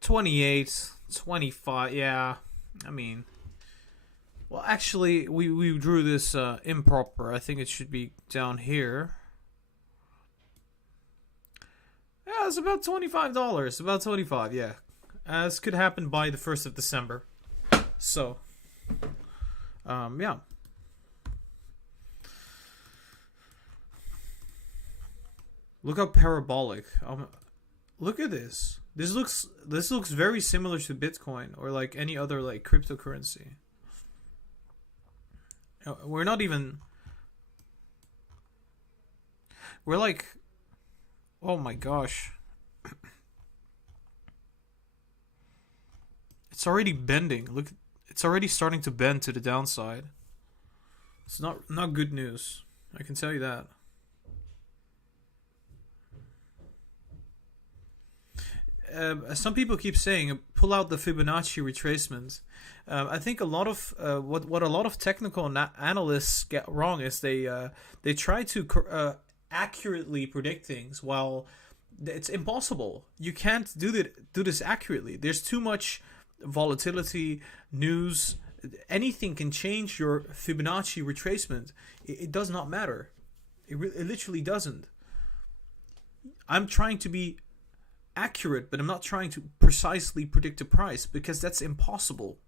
$28, $25, yeah. I mean, well, actually, we drew this improper. I think it should be down here. Yeah, it's about $25. About 25, yeah. This could happen by the 1st of December. So, yeah. Look how parabolic. Look at this. This looks very similar to Bitcoin or like any other like cryptocurrency. We're not even. We're like, oh my gosh. It's already bending. Look, it's already starting to bend to the downside. It's not good news. I can tell you that. Some people keep saying pull out the Fibonacci retracement. I think a lot of what a lot of technical analysts get wrong is they try to accurately predict things while it's impossible. You can't do this accurately. There's too much volatility, news. Anything can change your Fibonacci retracement. It does not matter. It literally doesn't. I'm trying to be accurate, but I'm not trying to precisely predict a price because that's impossible.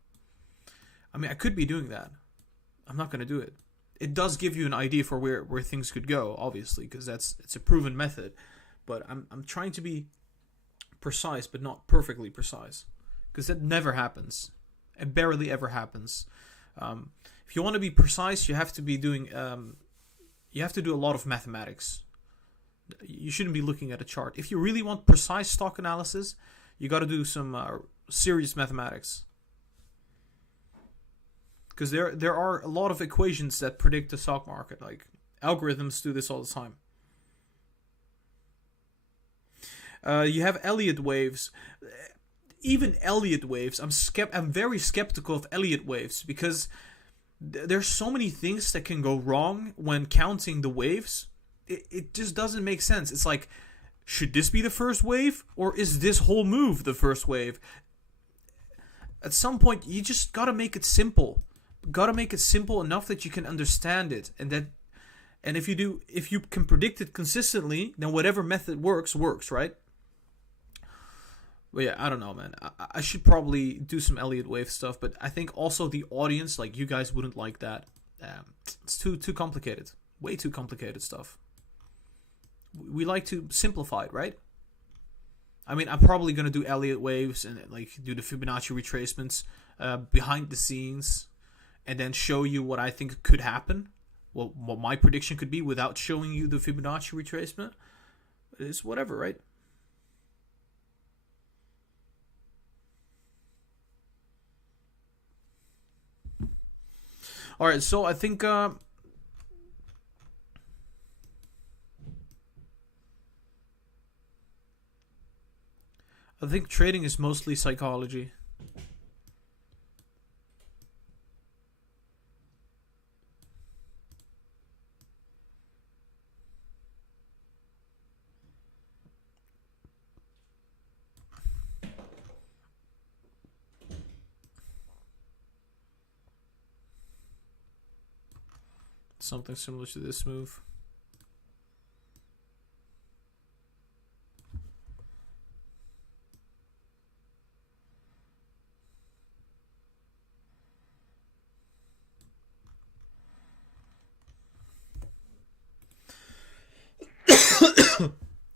I mean, I could be doing that. I'm not going to do it. It does give you an idea for where things could go, obviously, because it's a proven method. But I'm trying to be precise, but not perfectly precise, because that never happens. It barely ever happens. If you want to be precise, you have to be doing. You have to do a lot of mathematics. You shouldn't be looking at a chart. If you really want precise stock analysis, you got to do some serious mathematics. Because there are a lot of equations that predict the stock market. Like algorithms do this all the time. You have Elliott waves. Even Elliott waves, I'm very skeptical of Elliott waves because there's so many things that can go wrong when counting the waves. It just doesn't make sense. It's like, should this be the first wave or is this whole move the first wave? At some point, you just gotta make it simple. Gotta make it simple enough that you can understand it, and if you can predict it consistently, then whatever method works, right? But yeah, I don't know, man. I should probably do some Elliott wave stuff, but I think also the audience, like you guys, wouldn't like that. It's too complicated. Way too complicated stuff. We like to simplify it, right? I mean, I'm probably gonna do Elliott waves and like do the Fibonacci retracements behind the scenes, and then show you what I think could happen. Well, what my prediction could be without showing you the Fibonacci retracement. It's whatever, right? All right, so I think. I think trading is mostly psychology. Something similar to this move.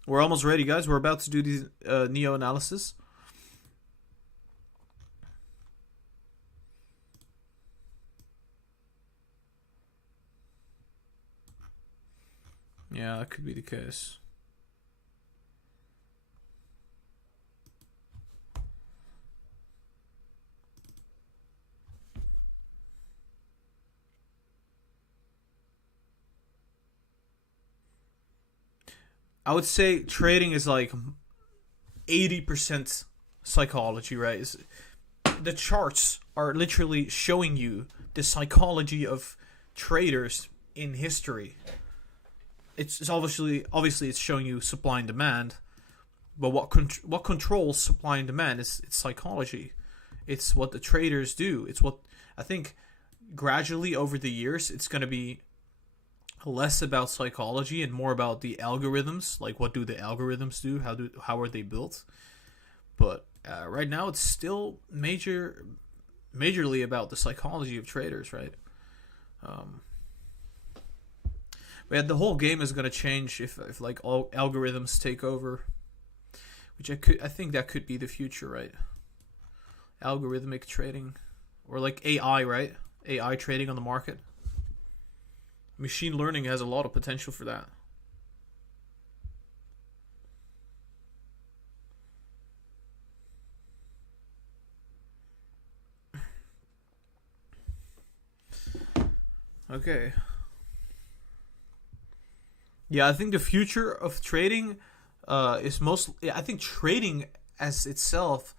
We're almost ready, guys. We're about to do the Neo analysis. Yeah, that could be the case. I would say trading is like 80% psychology, right? The charts are literally showing you the psychology of traders in history. It's obviously it's showing you supply and demand, but what controls supply and demand is it's psychology. It's what the traders do. It's what I think gradually over the years it's going to be less about psychology and more about the algorithms. Like, what do the algorithms do? How are they built? But right now, it's still majorly about the psychology of traders, right? But the whole game is going to change if like all algorithms take over, which I think that could be the future, right? Algorithmic trading, or like AI, right? AI trading on the market. Machine learning has a lot of potential for that. Okay. Yeah, I think the future of trading is mostly. I think trading as itself,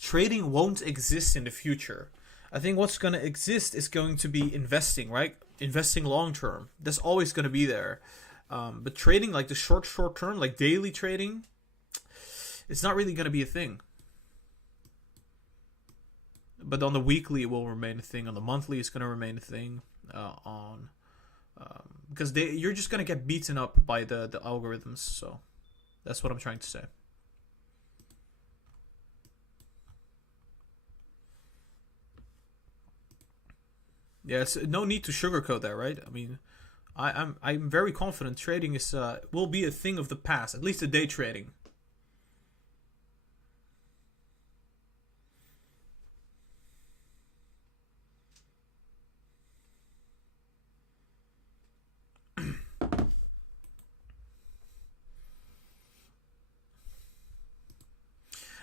trading won't exist in the future. I think what's going to exist is going to be investing, right? Investing long term. That's always going to be there. But trading, like the short term, like daily trading, it's not really going to be a thing. But on the weekly, it will remain a thing. On the monthly, it's going to remain a thing. Because you're just going to get beaten up by the algorithms. So that's what I'm trying to say. Yeah, it's no need to sugarcoat that, right? I mean, I'm very confident trading is will be a thing of the past, at least the day trading.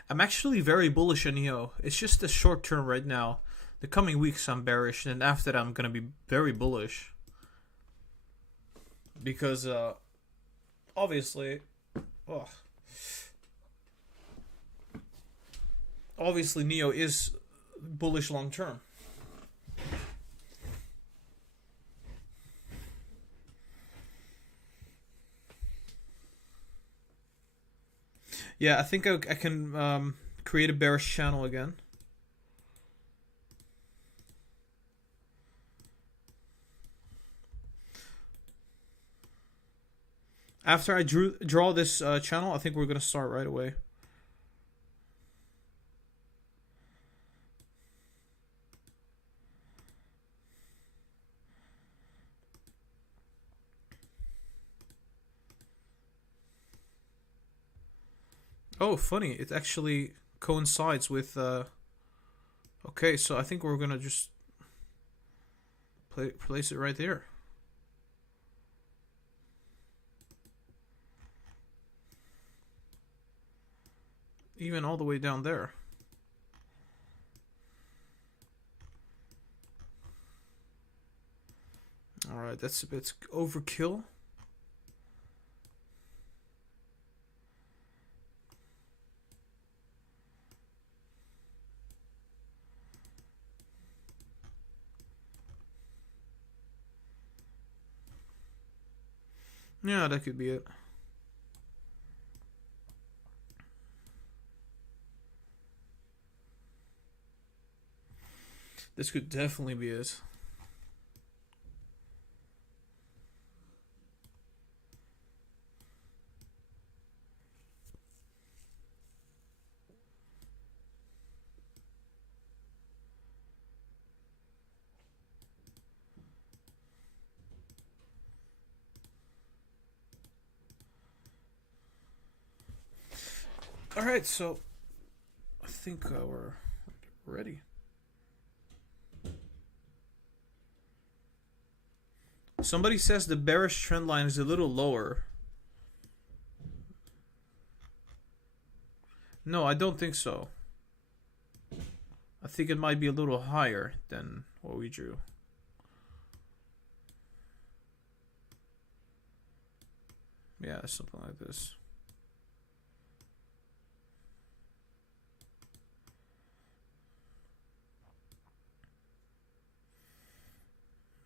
I'm actually very bullish on Neo. It's just the short term right now. The coming weeks I'm bearish, and after that I'm gonna be very bullish. Because obviously, oh, obviously Neo is bullish long term. Yeah, I think I can create a bearish channel again. After I draw this channel, I think we're going to start right away. Oh, funny. It actually coincides with... Okay, so I think we're going to just place it right there. Even all the way down there. Alright, that's a bit overkill. Yeah, that could be it. This could definitely be it. Alright, so I think we're ready. Somebody says the bearish trend line is a little lower. No, I don't think so. I think it might be a little higher than what we drew. Yeah, something like this.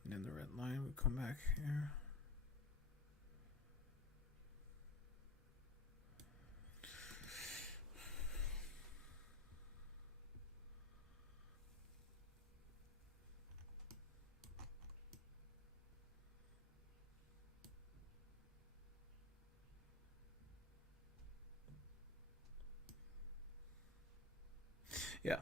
And then the red line would come back here. Yeah.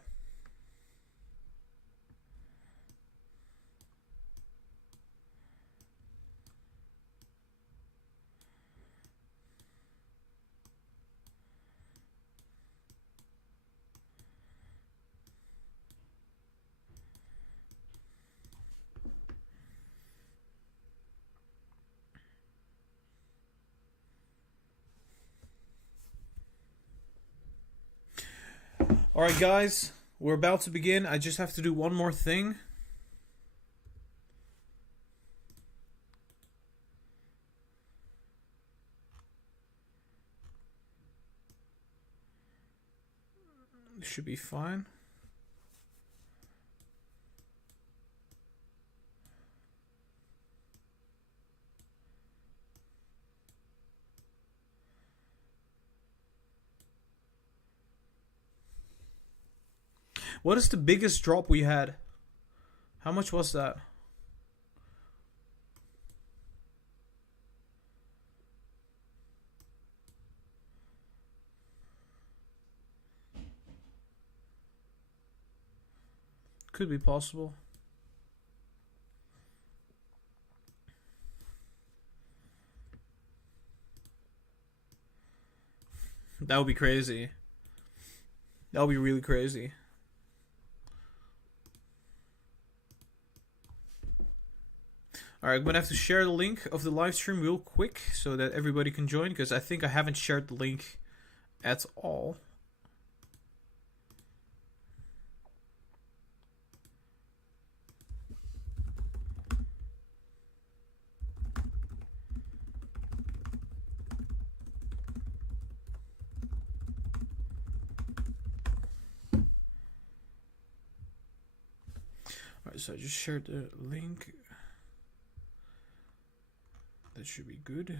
Alright guys, we're about to begin. I just have to do one more thing. It should be fine. What is the biggest drop we had? How much was that? Could be possible. That would be crazy. That would be really crazy. Alright, I'm going to have to share the link of the live stream real quick so that everybody can join, because I think I haven't shared the link at all. Alright, so I just shared the link. That should be good.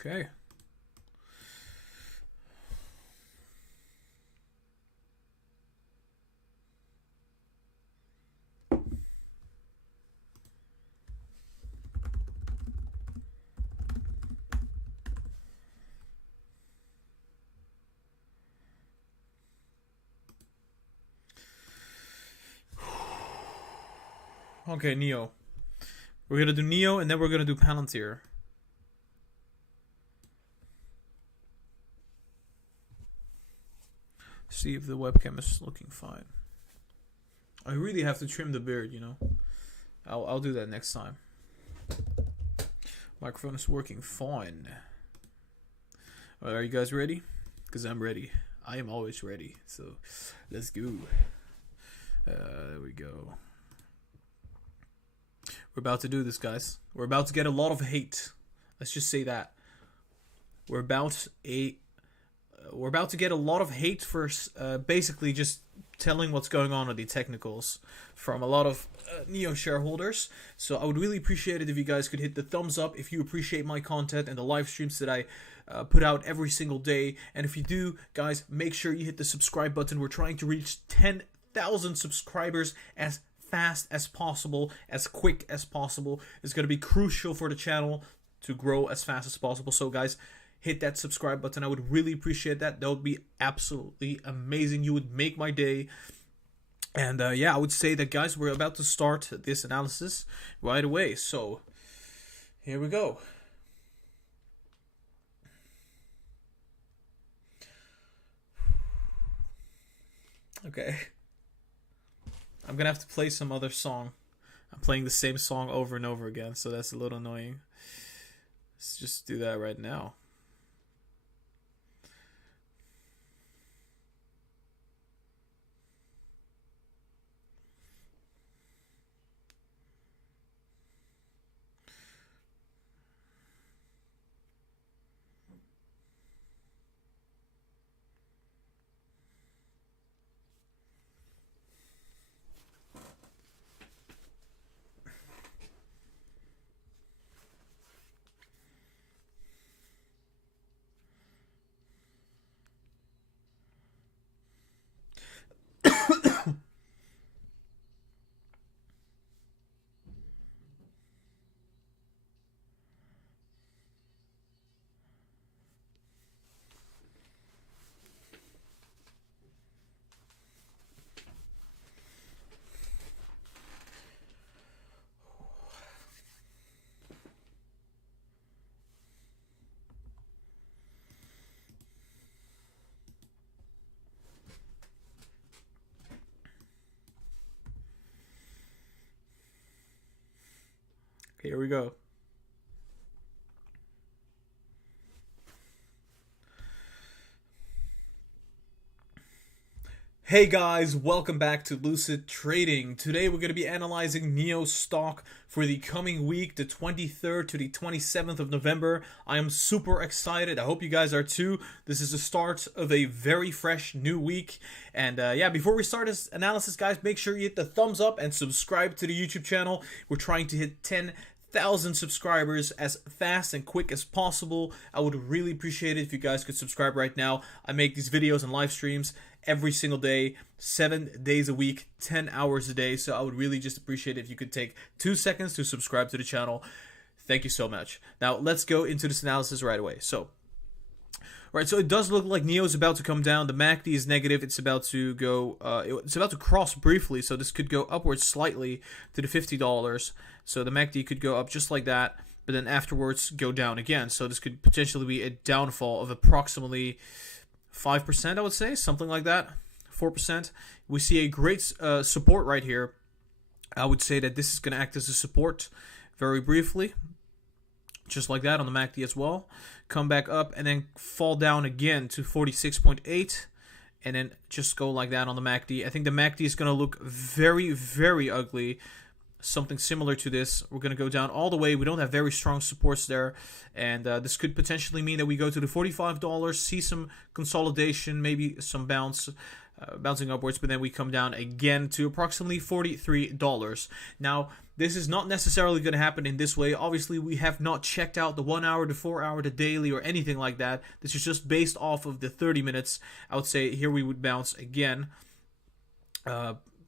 Okay. Okay, Neo. We're gonna do Neo and then we're gonna do Palantir. See if the webcam is looking fine. I really have to trim the beard, you know. I'll do that next time. Microphone is working fine. Are you guys ready? Because I'm ready. I am always ready. So let's go. There we go. We're about to do this, guys. We're about to get a lot of hate. Let's just say that. We're about to get a lot of hate for basically just telling what's going on with the technicals from a lot of Neo shareholders. So I would really appreciate it if you guys could hit the thumbs up if you appreciate my content and the live streams that I put out every single day. And if you do, guys, make sure you hit the subscribe button. We're trying to reach 10,000 subscribers as fast as possible, as quick as possible. It's going to be crucial for the channel to grow as fast as possible. So guys, hit that subscribe button. I would really appreciate that. That would be absolutely amazing. You would make my day. And yeah, I would say that, guys, we're about to start this analysis right away. So here we go. Okay. I'm going to have to play some other song. I'm playing the same song over and over again, so that's a little annoying. Let's just do that right now. Here we go. Hey guys, welcome back to Lucid Trading. Today we're going to be analyzing NEO stock for the coming week, the 23rd to the 27th of November. I am super excited. I hope you guys are too. This is the start of a very fresh new week. And yeah, before we start this analysis, guys, make sure you hit the thumbs up and subscribe to the YouTube channel. We're trying to hit 10,000 subscribers as fast and quick as possible. I would really appreciate it if you guys could subscribe right now. I make these videos and live streams every single day, 7 days a week, 10 hours a day. So I would really just appreciate it if you could take 2 seconds to subscribe to the channel. Thank you so much. Now let's go into this analysis right away. So it does look like NEO is about to come down. The MACD is negative. It's about to go. It's about to cross briefly. So this could go upwards slightly to the $50. So the MACD could go up just like that, but then afterwards go down again. So this could potentially be a downfall of approximately 5%, I would say, something like that, 4%. We see a great support right here. I would say that this is going to act as a support very briefly, just like that on the MACD as well. Come back up and then fall down again to 46.8, and then just go like that on the MACD. I think the MACD is going to look very, very ugly. Something similar to this. We're going to go down all the way. We don't have very strong supports there, and this could potentially mean that we go to the $45, see some consolidation, maybe some bouncing upwards, but then we come down again to approximately $43. Now, this is not necessarily going to happen in this way. Obviously, we have not checked out the 1 hour, the 4 hour, the daily, or anything like that. This is just based off of the 30 minutes. I would say here we would bounce again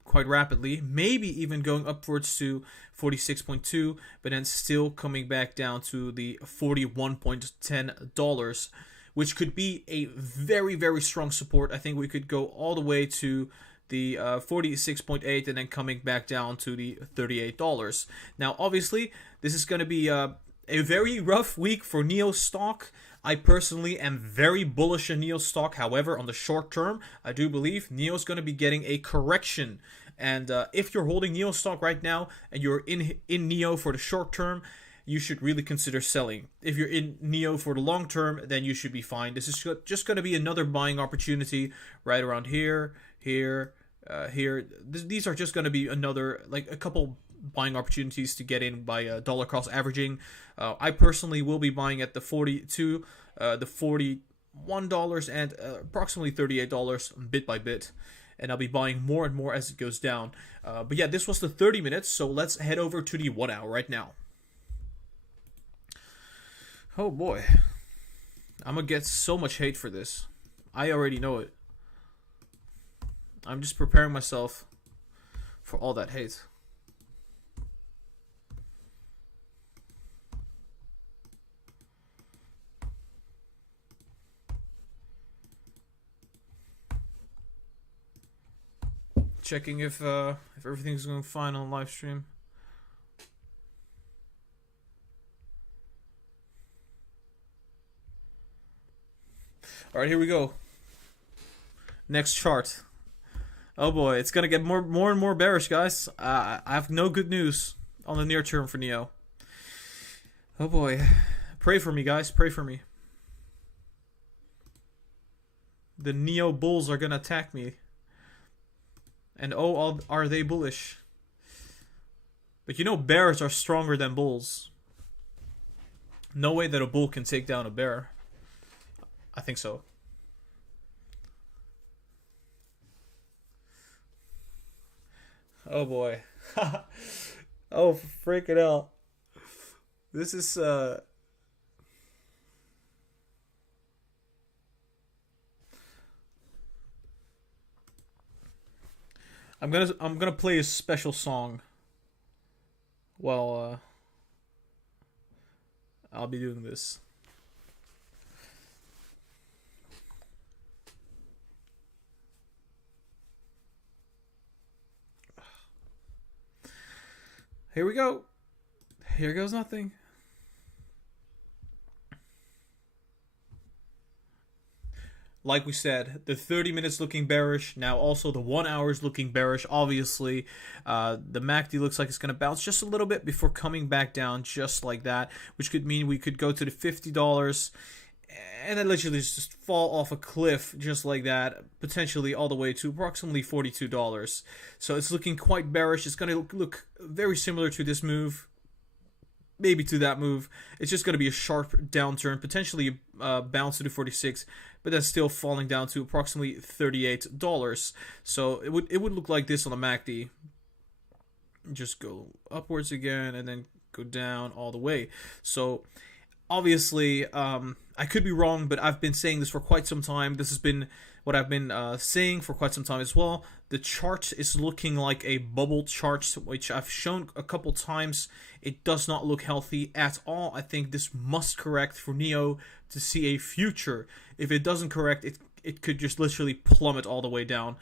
quite rapidly, maybe even going upwards to 46.2, but then still coming back down to the $41.10, which could be a very, very strong support. I think we could go all the way to the 46.8 and then coming back down to the $38. Now, obviously, this is going to be a very rough week for NEO stock. I personally am very bullish on NEO stock. However, on the short term, I do believe NEO is going to be getting a correction. And if you're holding NEO stock right now and you're in NEO for the short term, you should really consider selling. If you're in NEO for the long term, then you should be fine. This is just going to be another buying opportunity right around here, here. These are just going to be another, like a couple buying opportunities to get in by dollar cost averaging. I personally will be buying at the 42, the $41, and approximately $38 bit by bit. And I'll be buying more and more as it goes down. But yeah, this was the 30 minutes, so let's head over to the 1 hour right now. Oh boy. I'm gonna get so much hate for this. I already know it. I'm just preparing myself for all that hate. checking if everything's going fine on live stream. All right, here we go. Next chart. Oh boy, it's gonna get more and more bearish, guys. I have no good news on the near term for Neo. Oh boy, pray for me, guys. Pray for me. The Neo bulls are gonna attack me. And oh, are they bullish? But you know, bears are stronger than bulls. No way that a bull can take down a bear. I think so. Oh boy. Oh, freaking hell. This is I'm gonna play a special song while I'll be doing this. Here we go. Here goes nothing. Like we said, the 30 minutes looking bearish. Now also the 1 hour is looking bearish. Obviously, the MACD looks like it's going to bounce just a little bit before coming back down just like that, which could mean we could go to the $50 and then literally just fall off a cliff just like that, potentially all the way to approximately $42. So it's looking quite bearish. It's going to look very similar to this move, maybe to that move. It's just going to be a sharp downturn, potentially bounce to the 46, but then still falling down to approximately $38. So it would look like this on the MACD. Just go upwards again and then go down all the way. So obviously, I could be wrong, but I've been saying this for quite some time. This has been what I've been saying for quite some time as well. The chart is looking like a bubble chart, which I've shown a couple times. It does not look healthy at all. I think this must correct for Neo to see a future. If it doesn't correct, it could just literally plummet all the way down.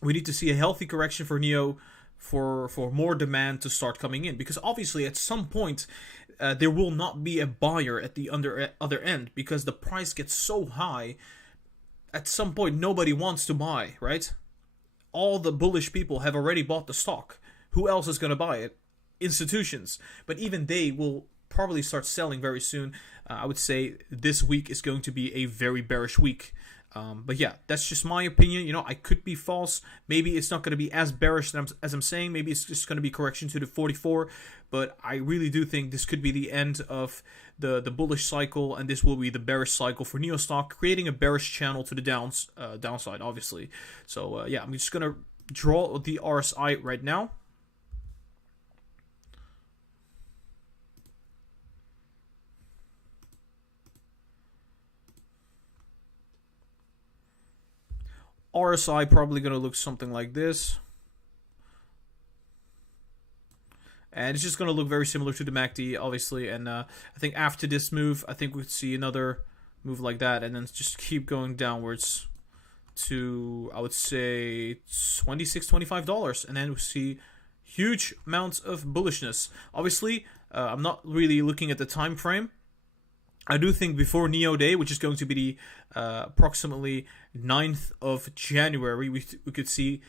We need to see a healthy correction for Neo for more demand to start coming in, because obviously at some point there will not be a buyer at the other end, because the price gets so high. At some point nobody wants to buy, right? All the bullish people have already bought the stock. Who else is going to buy it? Institutions. But even they will probably start selling very soon. I would say this week is going to be a very bearish week. But yeah, that's just my opinion. You know, I could be false. Maybe it's not going to be as bearish as I'm saying. Maybe it's just going to be correction to the 44. But I really do think this could be the end of the bullish cycle, and this will be the bearish cycle for Neo stock, creating a bearish channel to the downside, obviously. So yeah, I'm just going to draw the RSI right now. RSI probably going to look something like this. And it's just going to look very similar to the MACD, obviously. And I think after this move, I think we'd see another move like that. And then just keep going downwards to, I would say, $26, $25. And then we see huge amounts of bullishness. Obviously, I'm not really looking at the time frame. I do think before Neo Day, which is going to be the approximately 9th of January, we could see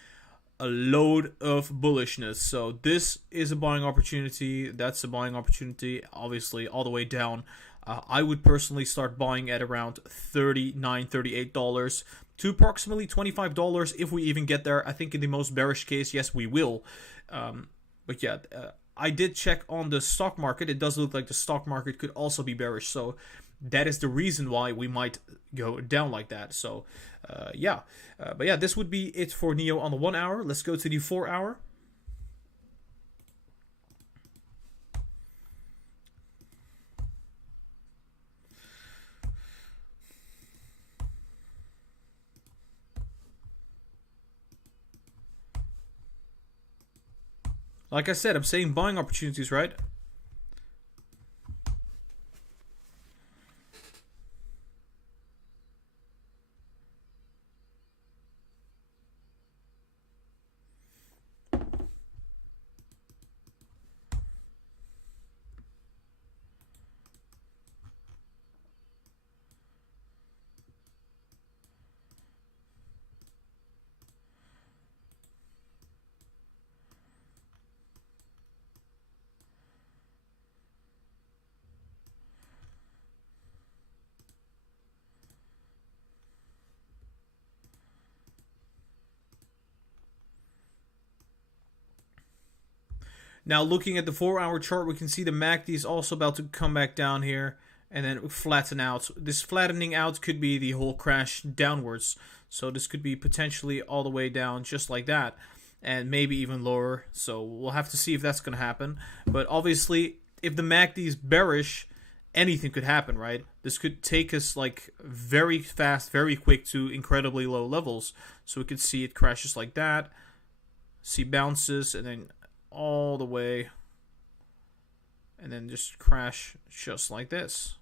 a load of bullishness. So this is a buying opportunity. That's a buying opportunity, obviously, all the way down. I would personally start buying at around $39, $38 to approximately $25 if we even get there. I think in the most bearish case, yes, we will. But yeah, I did check on the stock market. It does look like the stock market could also be bearish. So that is the reason why we might go down like that. So yeah. But yeah, this would be it for Neo on the 1 hour. Let's go to the 4 hour. Like I said, I'm saying buying opportunities, right? Now looking at the 4-hour chart, we can see the MACD is also about to come back down here and then flatten out. This flattening out could be the whole crash downwards. So this could be potentially all the way down just like that, and maybe even lower. So we'll have to see if that's going to happen. But obviously, if the MACD is bearish, anything could happen, right? This could take us like very fast, very quick to incredibly low levels. So we could see it crashes like that, see bounces, and then all the way, and then just crash just like this.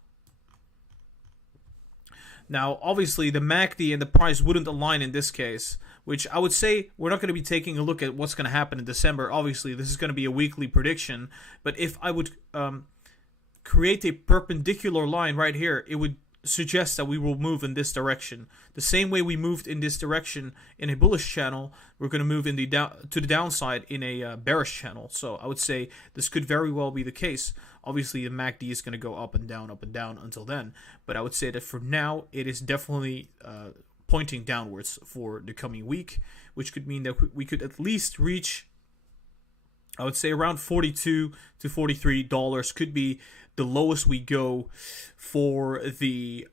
Now, obviously, the MACD and the price wouldn't align in this case, which I would say we're not going to be taking a look at what's going to happen in December. Obviously, this is going to be a weekly prediction, but if I would create a perpendicular line right here, it would suggest that we will move in this direction. The same way we moved in this direction in a bullish channel, we're going to move in to the downside in a bearish channel. So I would say this could very well be the case. Obviously, the MACD is going to go up and down until then. But I would say that for now, it is definitely pointing downwards for the coming week, which could mean that we could at least reach, I would say, around $42 to $43 could be the lowest we go for the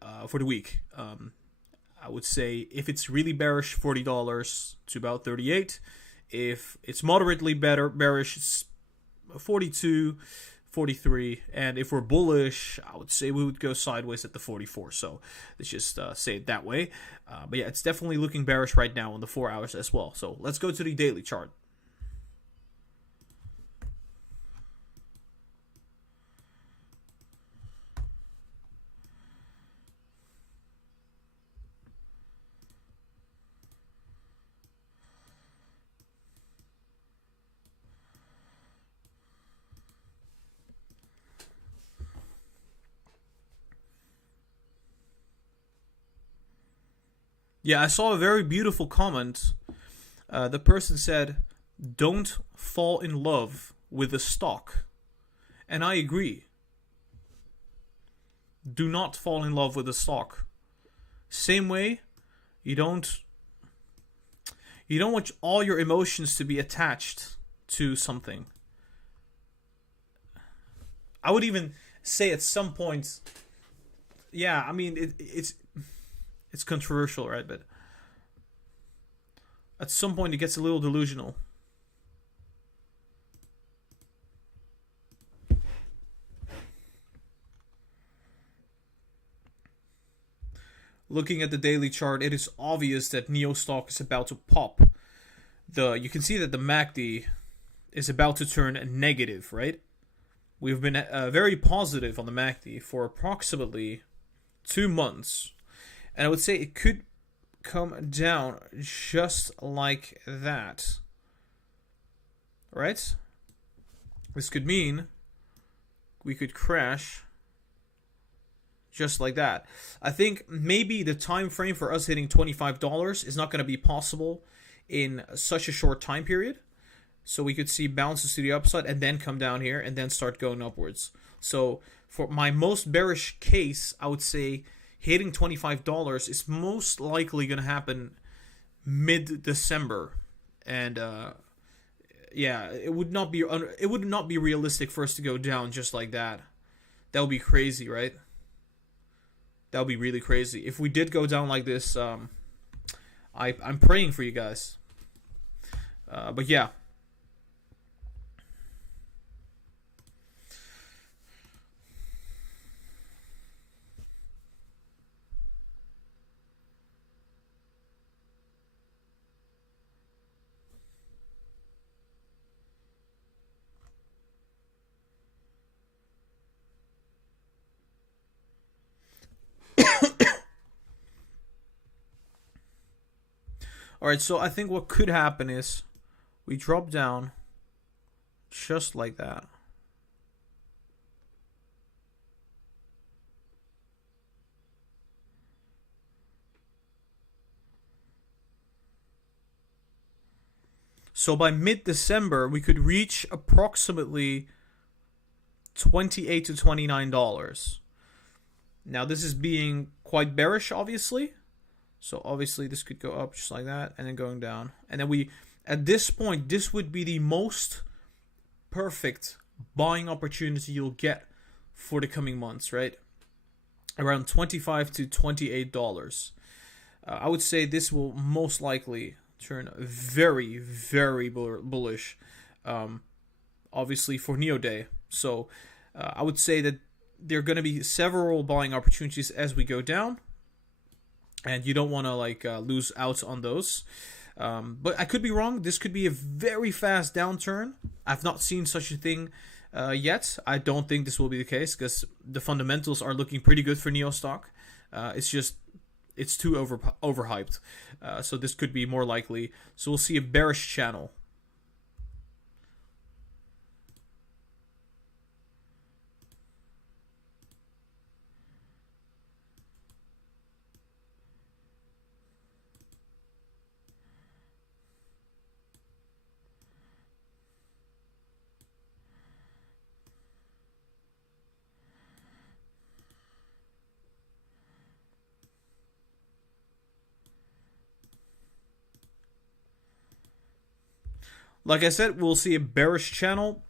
week. I would say if it's really bearish, $40 to about 38. If it's moderately bearish, it's 42, 43. And if we're bullish, I would say we would go sideways at the 44. So let's just say it that way. But yeah, it's definitely looking bearish right now on the 4 hours as well. So let's go to the daily chart. Yeah, I saw a very beautiful comment. The person said, "Don't fall in love with the stock." And I agree. Do not fall in love with the stock. Same way, you don't want all your emotions to be attached to something. I would even say at some point, yeah, I mean, it's controversial, right? But at some point, it gets a little delusional. Looking at the daily chart, it is obvious that NEO stock is about to pop. You can see that the MACD is about to turn negative, right? We've been very positive on the MACD for approximately 2 months. And I would say it could come down just like that. Right? This could mean we could crash just like that. I think maybe the time frame for us hitting $25 is not going to be possible in such a short time period. So we could see bounces to the upside and then come down here and then start going upwards. So for my most bearish case, I would say hitting $25 is most likely going to happen mid-December, and yeah, it would not be realistic for us to go down just like that. That would be crazy, right? That would be really crazy. If we did go down like this, I'm praying for you guys. But yeah. Alright, so I think what could happen is we drop down just like that. So by mid-December, we could reach approximately $28 to $29. Now, this is being quite bearish, obviously. So obviously this could go up just like that and then going down. And then at this point, this would be the most perfect buying opportunity you'll get for the coming months, right? Around $25 to $28. I would say this will most likely turn very, very bullish, obviously for Neo Day. So I would say that there are going to be several buying opportunities as we go down, and you don't want to lose out on those. But I could be wrong. This could be a very fast downturn. I've not seen such a thing yet. I don't think this will be the case because the fundamentals are looking pretty good for Neo stock. It's too overhyped. So this could be more likely. So we'll see a bearish channel. Like I said, we'll see a bearish channel.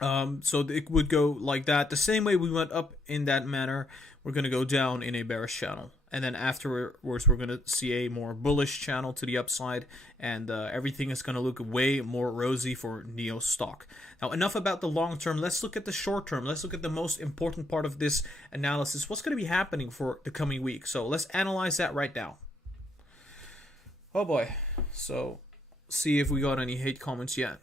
So it would go like that. The same way we went up in that manner, we're going to go down in a bearish channel. And then afterwards, we're going to see a more bullish channel to the upside. And everything is going to look way more rosy for Neo stock. Now, enough about the long term. Let's look at the short term. Let's look at the most important part of this analysis. What's going to be happening for the coming week? So let's analyze that right now. Oh boy. So see if we got any hate comments yet.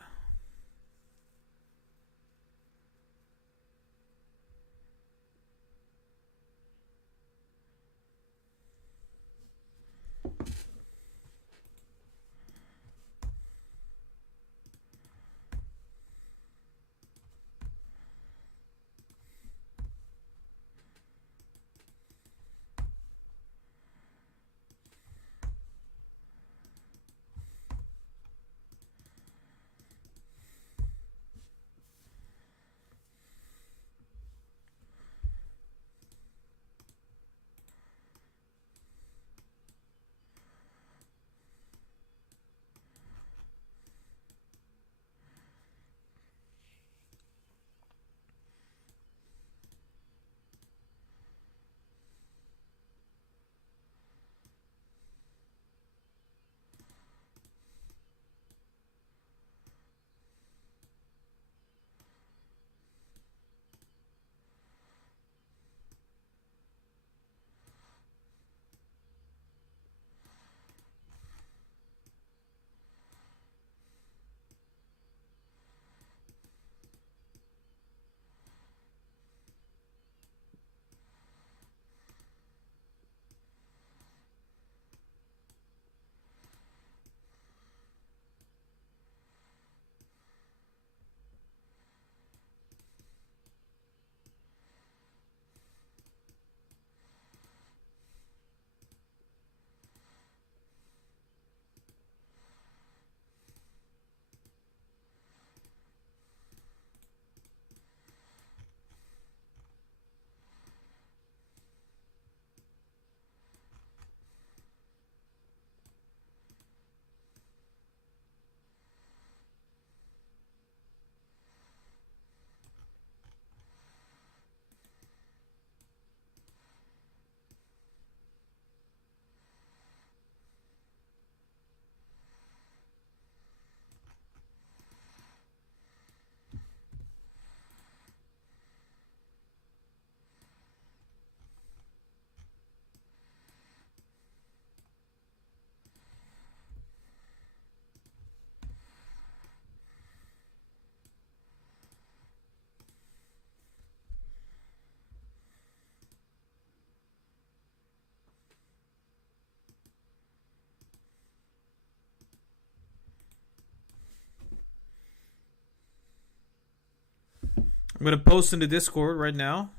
I'm going to post in the Discord right now.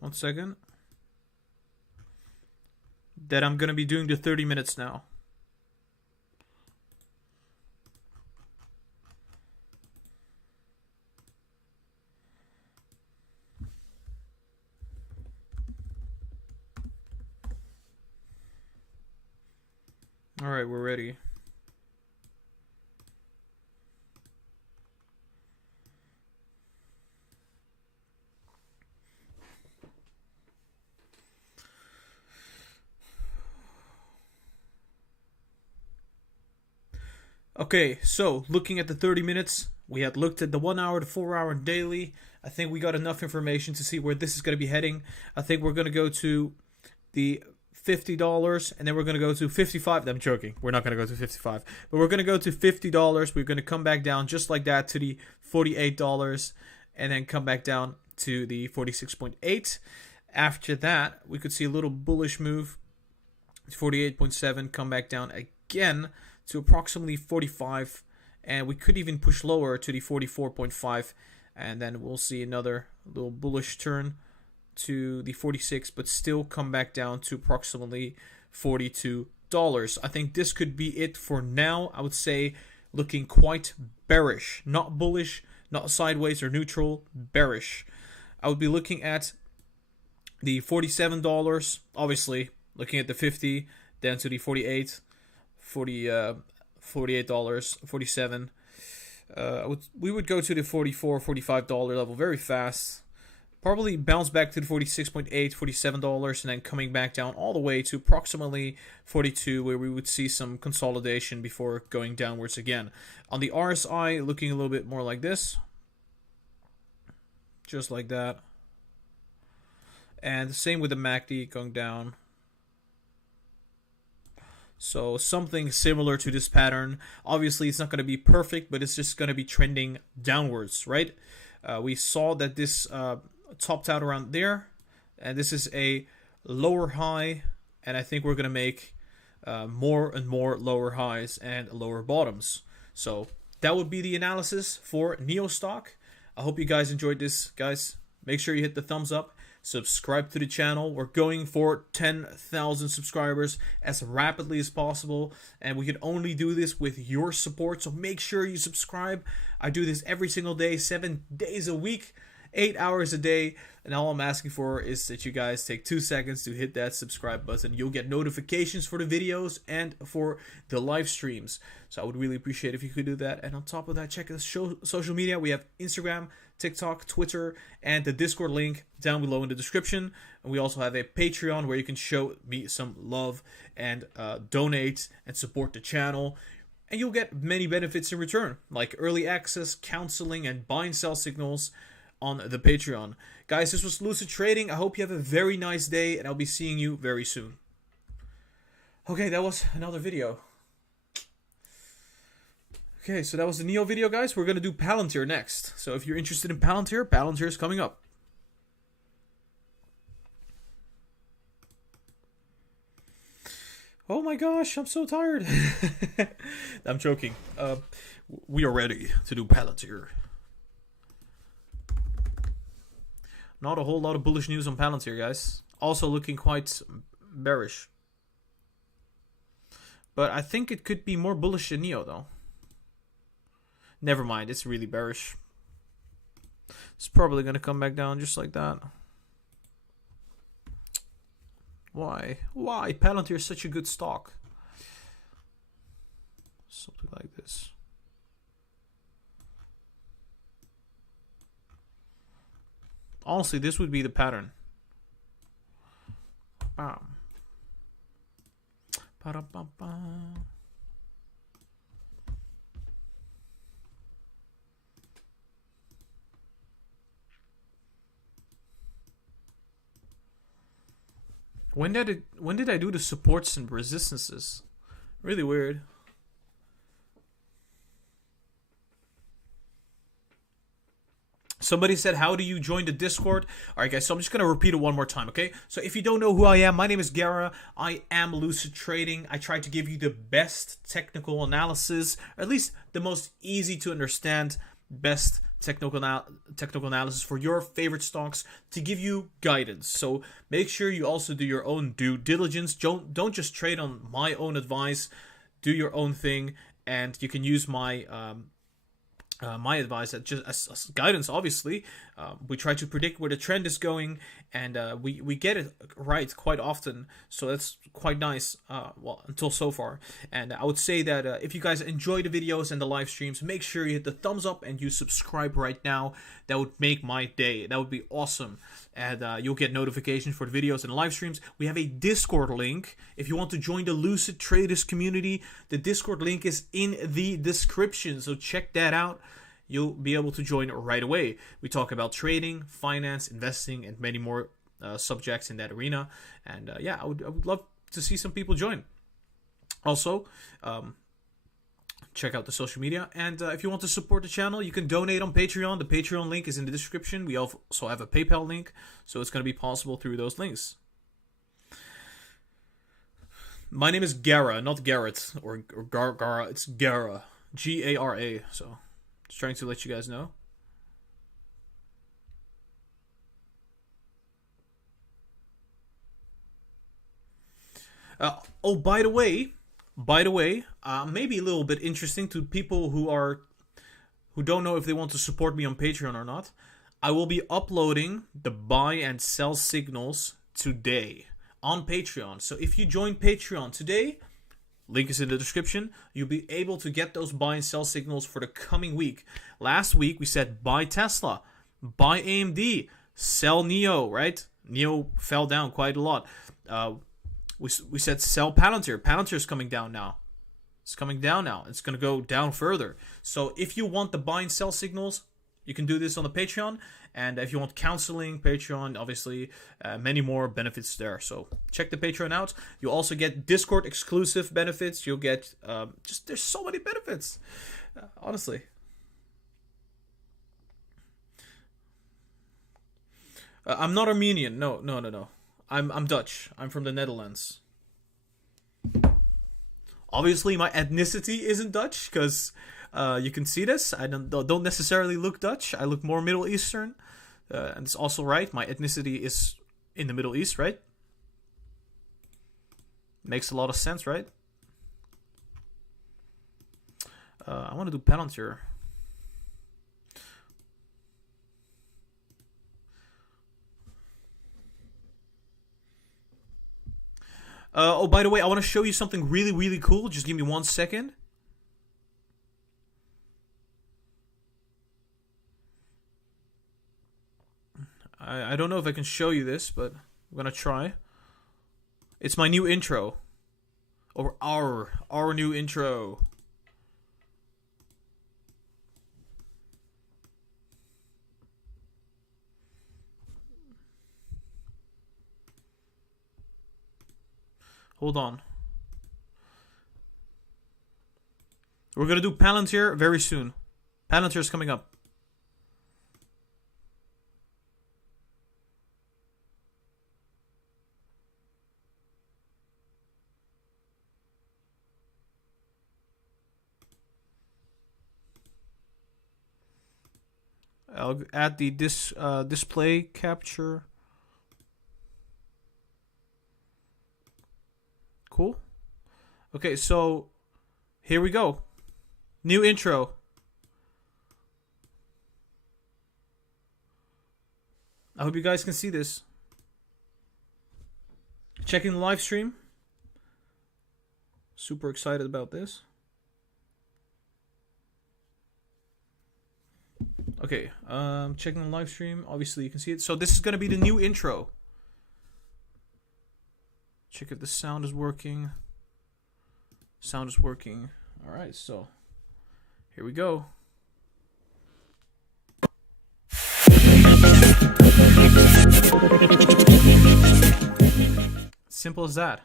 1 second. That I'm going to be doing the 30 minutes now. All right, we're ready. Okay, so looking at the 30 minutes, we had looked at the 1 hour, the 4 hour, and daily. I think we got enough information to see where this is going to be heading. I think we're going to go to the $50, and then we're going to go to 55. I'm joking. We're not going to go to 55, but we're going to go to $50. We're going to come back down just like that to the $48, and then come back down to the 46.8. After that, we could see a little bullish move to 48.7, come back down again to approximately 45, and we could even push lower to the 44.5, and then we'll see another little bullish turn to the 46, but still come back down to approximately $42. I think this could be it for now. I would say looking quite bearish, not bullish, not sideways or neutral, bearish. I would be looking at the $47, obviously looking at the 50, down to the 48, $48, 47. We would go to the $44, $45 level very fast. Probably bounce back to the 46.8, $47, and then coming back down all the way to approximately 42, where we would see some consolidation before going downwards again. On the RSI, looking a little bit more like this. Just like that. And the same with the MACD going down. So something similar to this pattern. Obviously, it's not going to be perfect, but it's just going to be trending downwards, right? We saw that this topped out around there, and this is a lower high, and I think we're going to make more and more lower highs and lower bottoms. So that would be the analysis for NEO stock. I hope you guys enjoyed this, guys. Make sure you hit the thumbs up. Subscribe to the channel. We're going for 10,000 subscribers as rapidly as possible, and we can only do this with your support, so make sure you subscribe. I do this every single day, 7 days a week, 8 hours a day, and all I'm asking for is that you guys take 2 seconds to hit that subscribe button. You'll get notifications for the videos and for the live streams, so I would really appreciate if you could do that. And on top of that, check out social media. We have Instagram, TikTok, Twitter, and the Discord link down below in the description. And we also have a Patreon where you can show me some love and donate and support the channel. And you'll get many benefits in return, like early access, counseling, and buy and sell signals on the Patreon. Guys, this was Lucid Trading. I hope you have a very nice day, and I'll be seeing you very soon. Okay, that was another video. Okay, so that was the NEO video, guys. We're going to do Palantir next. So if you're interested in Palantir, Palantir is coming up. Oh my gosh, I'm so tired. I'm joking. We are ready to do Palantir. Not a whole lot of bullish news on Palantir, guys. Also looking quite bearish. But I think it could be more bullish than NEO, though. Never mind, it's really bearish. It's probably going to come back down just like that. Why? Why? Palantir is such a good stock. Something like this. Honestly, this would be the pattern. Bam. Ba-da-ba-ba. When did I do the supports and resistances? Really weird. Somebody said, how do you join the Discord? Alright guys, so I'm just going to repeat it one more time, okay? So if you don't know who I am, my name is Gara. I am Lucid Trading. I try to give you the best technical analysis, or at least the most easy to understand, best technical analysis for your favorite stocks to give you guidance. So make sure you also do your own due diligence. Don't just trade on my own advice. Do your own thing, and you can use my my advice as guidance, obviously. We try to predict where the trend is going, and we get it right quite often. So that's quite nice, well, until so far. And I would say that if you guys enjoy the videos and the live streams, make sure you hit the thumbs up and you subscribe right now. That would make my day. That would be awesome. And you'll get notifications for the videos and the live streams. We have a Discord link. If you want to join the Lucid Traders community, the Discord link is in the description. So check that out. You'll be able to join right away. We talk about trading, finance, investing, and many more subjects in that arena. And yeah, I would love to see some people join. Also, check out the social media. And if you want to support the channel, you can donate on Patreon. The Patreon link is in the description. We also have a PayPal link, so it's going to be possible through those links. My name is Gara, not Garrett or Gara. It's Gara, Gara. So just trying to let you guys know. Oh, by the way, maybe a little bit interesting to people who don't know if they want to support me on Patreon or not. I will be uploading the buy and sell signals today on Patreon. So if you join Patreon today, link is in the description, you'll be able to get those buy and sell signals for the coming week. Last week we said buy Tesla, buy AMD, sell NEO, right? NEO fell down quite a lot. We said sell Palantir. Palantir is coming down now. It's coming down now. It's going to go down further. So if you want the buy and sell signals, you can do this on the Patreon. And if you want counseling, Patreon, obviously, many more benefits there. So check the Patreon out. You'll also get Discord exclusive benefits. You'll get there's so many benefits, honestly. I'm not Armenian. No. I'm Dutch. I'm from the Netherlands. Obviously, my ethnicity isn't Dutch because you can see this. I don't necessarily look Dutch. I look more Middle Eastern. And it's also right. My ethnicity is in the Middle East, right? Makes a lot of sense, right? I want to do Palantir. Oh, by the way, I want to show you something really, really cool. Just give me 1 second. I don't know if I can show you this, but I'm going to try. It's my new intro. Or our new intro. Hold on. We're going to do Palantir very soon. Palantir is coming up. I'll add the display capture. Cool. Okay, so here we go. New intro. I hope you guys can see this. Checking the live stream. Super excited about this. Okay, checking the live stream. Obviously, you can see it. So this is going to be the new intro. Check if the sound is working. Sound is working. All right, so here we go. Simple as that.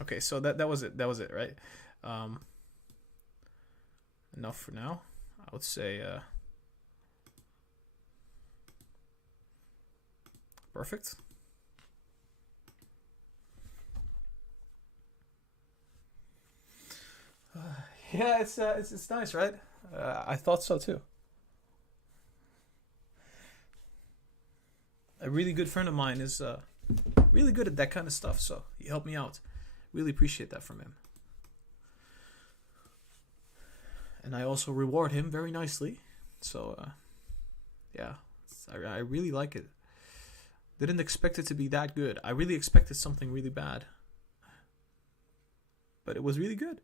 Okay, so that was it. That was it, right? Enough for now. I would say perfect. Yeah, it's nice, right? I thought so too. A really good friend of mine is really good at that kind of stuff, so he helped me out. Really appreciate that from him. and I also reward him very nicely. So yeah, I really like it. Didn't expect it to be that good. I really expected something really bad, but it was really good.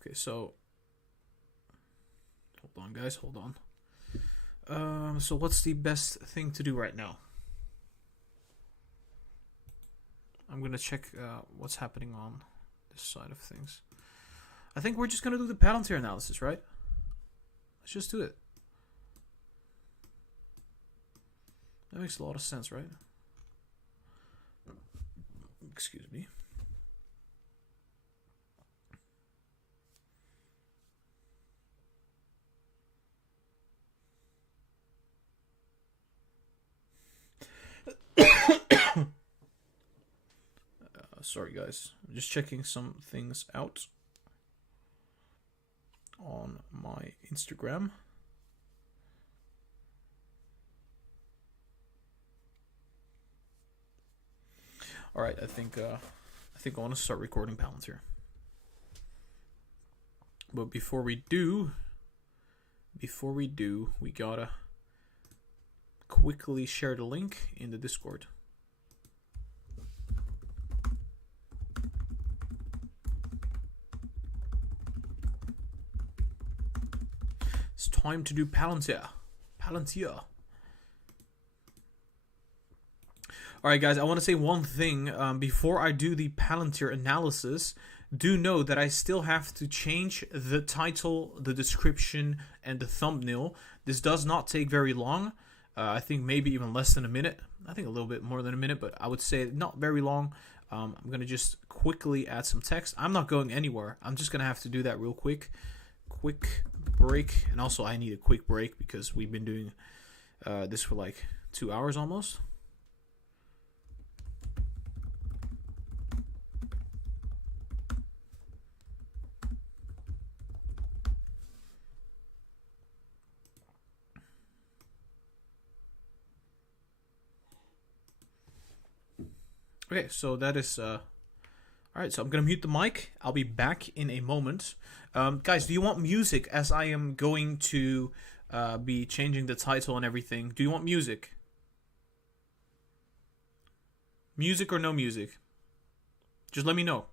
Okay, so hold on, guys, hold on. So what's the best thing to do right now? I'm gonna check what's happening on this side of things. I think we're just gonna do the Palantir analysis, right? Let's just do it. That makes a lot of sense, right? Excuse me. Sorry, guys. I'm just checking some things out on my Instagram. All right, I think I want to start recording Palantir. But before we do, we gotta quickly share the link in the Discord. It's time to do Palantir. Alright guys, I want to say one thing before I do the Palantir analysis. Do know that I still have to change the title, the description, and the thumbnail. This does not take very long. I think maybe even less than a minute. I think a little bit more than a minute, but I would say not very long. I'm going to just quickly add some text. I'm not going anywhere. I'm just going to have to do that real quick. Quick break. And also I need a quick break because we've been doing this for like 2 hours almost. Okay, so that is alright, so I'm gonna mute the mic. I'll be back in a moment. Guys, do you want music as I am going to be changing the title and everything? Do you want music? Music or no music? Just let me know.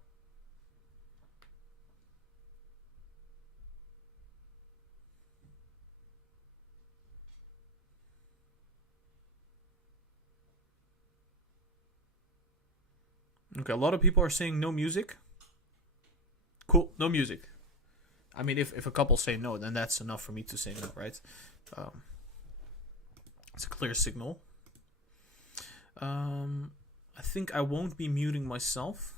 Okay, a lot of people are saying no music. Cool, no music. I mean, if a couple say no, then that's enough for me to say no, right? It's a clear signal. I think I won't be muting myself.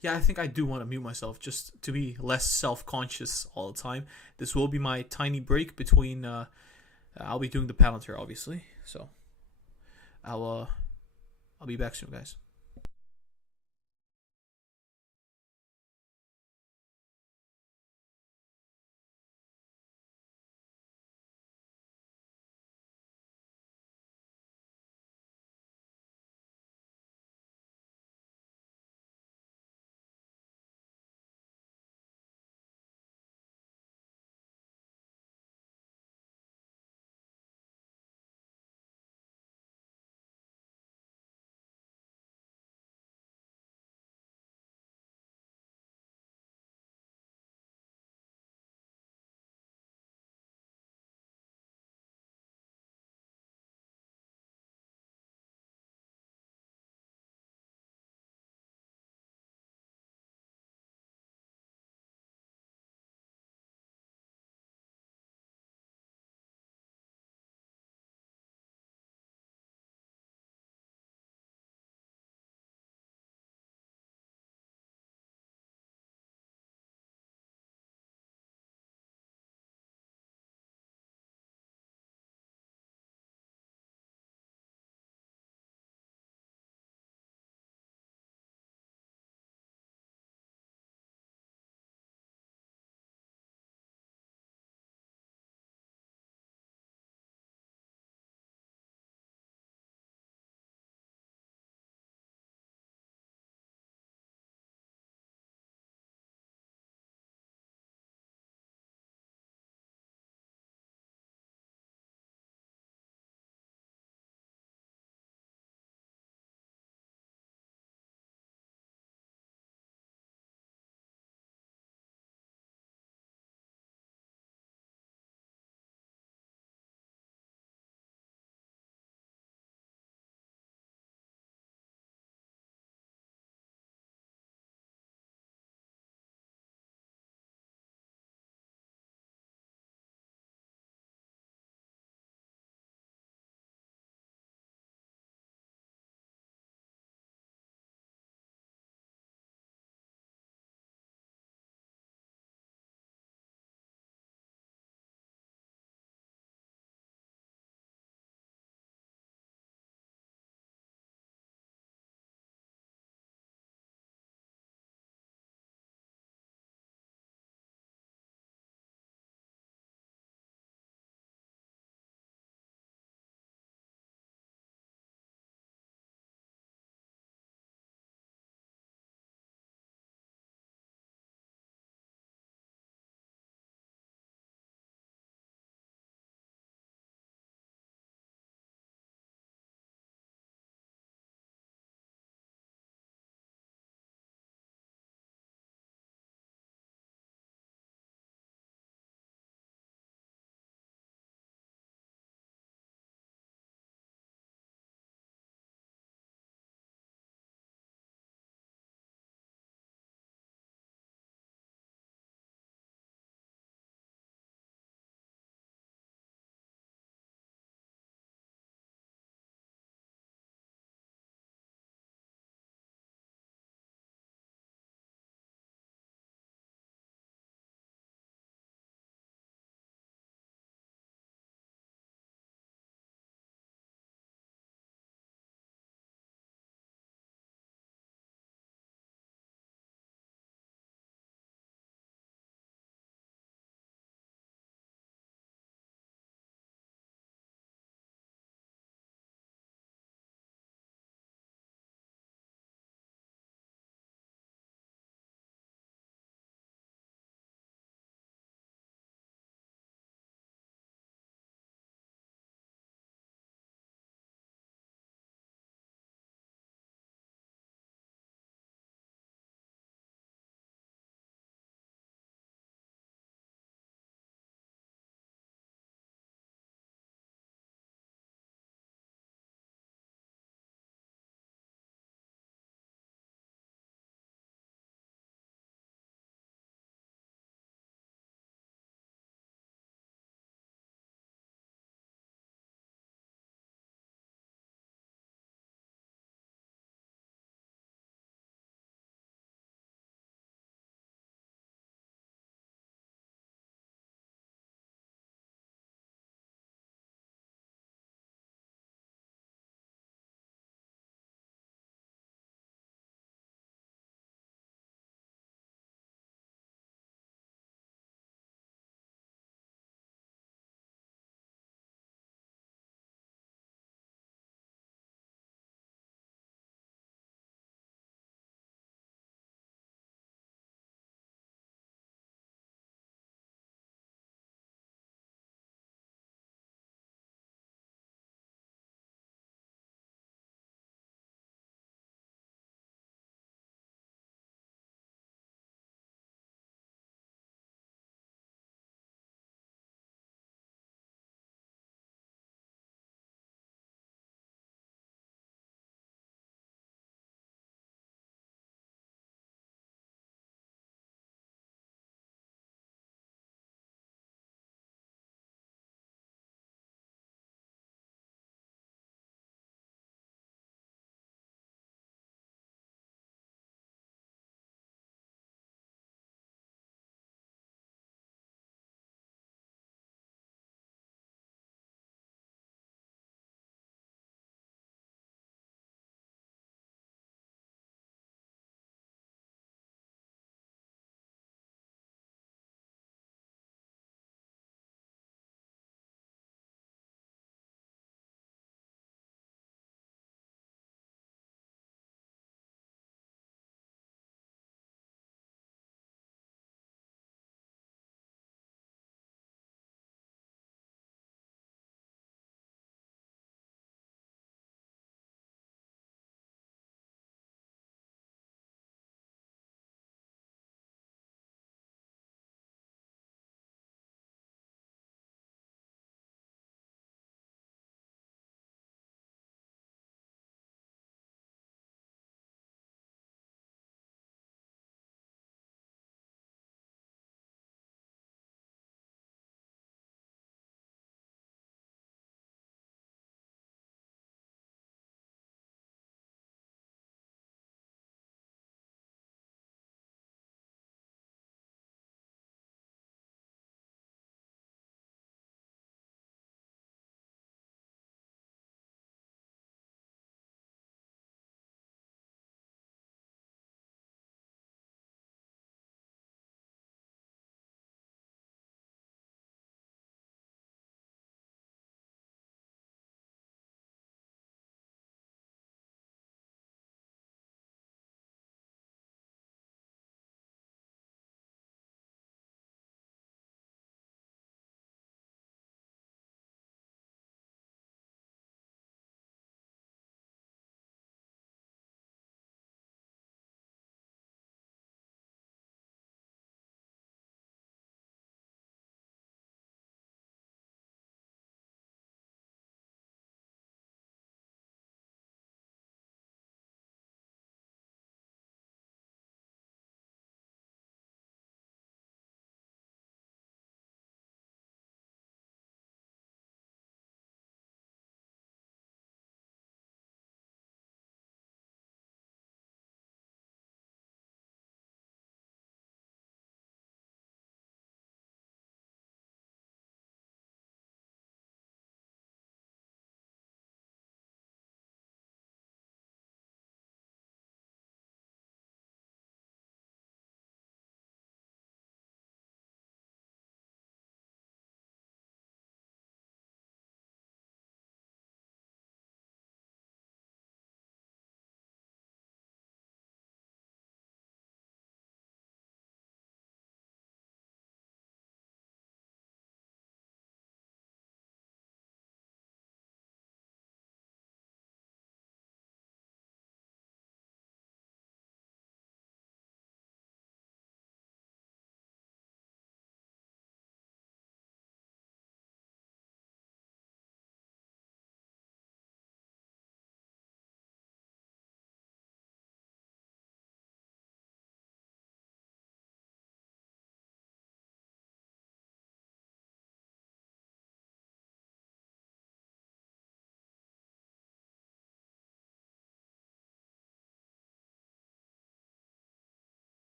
Yeah, I think I do want to mute myself just to be less self-conscious all the time. This will be my tiny break between. I'll be doing the Palantir, obviously. So I'll be back soon, guys.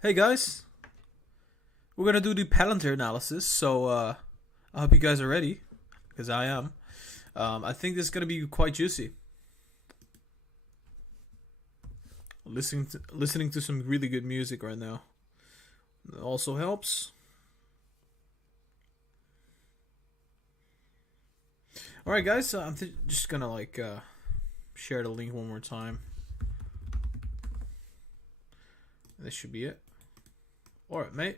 Hey guys, we're gonna do the Palantir analysis, so I hope you guys are ready, because I am. I think this is gonna be quite juicy. Listening to some really good music right now also helps. All right, guys, I'm just gonna share the link one more time. This should be it. All right, mate.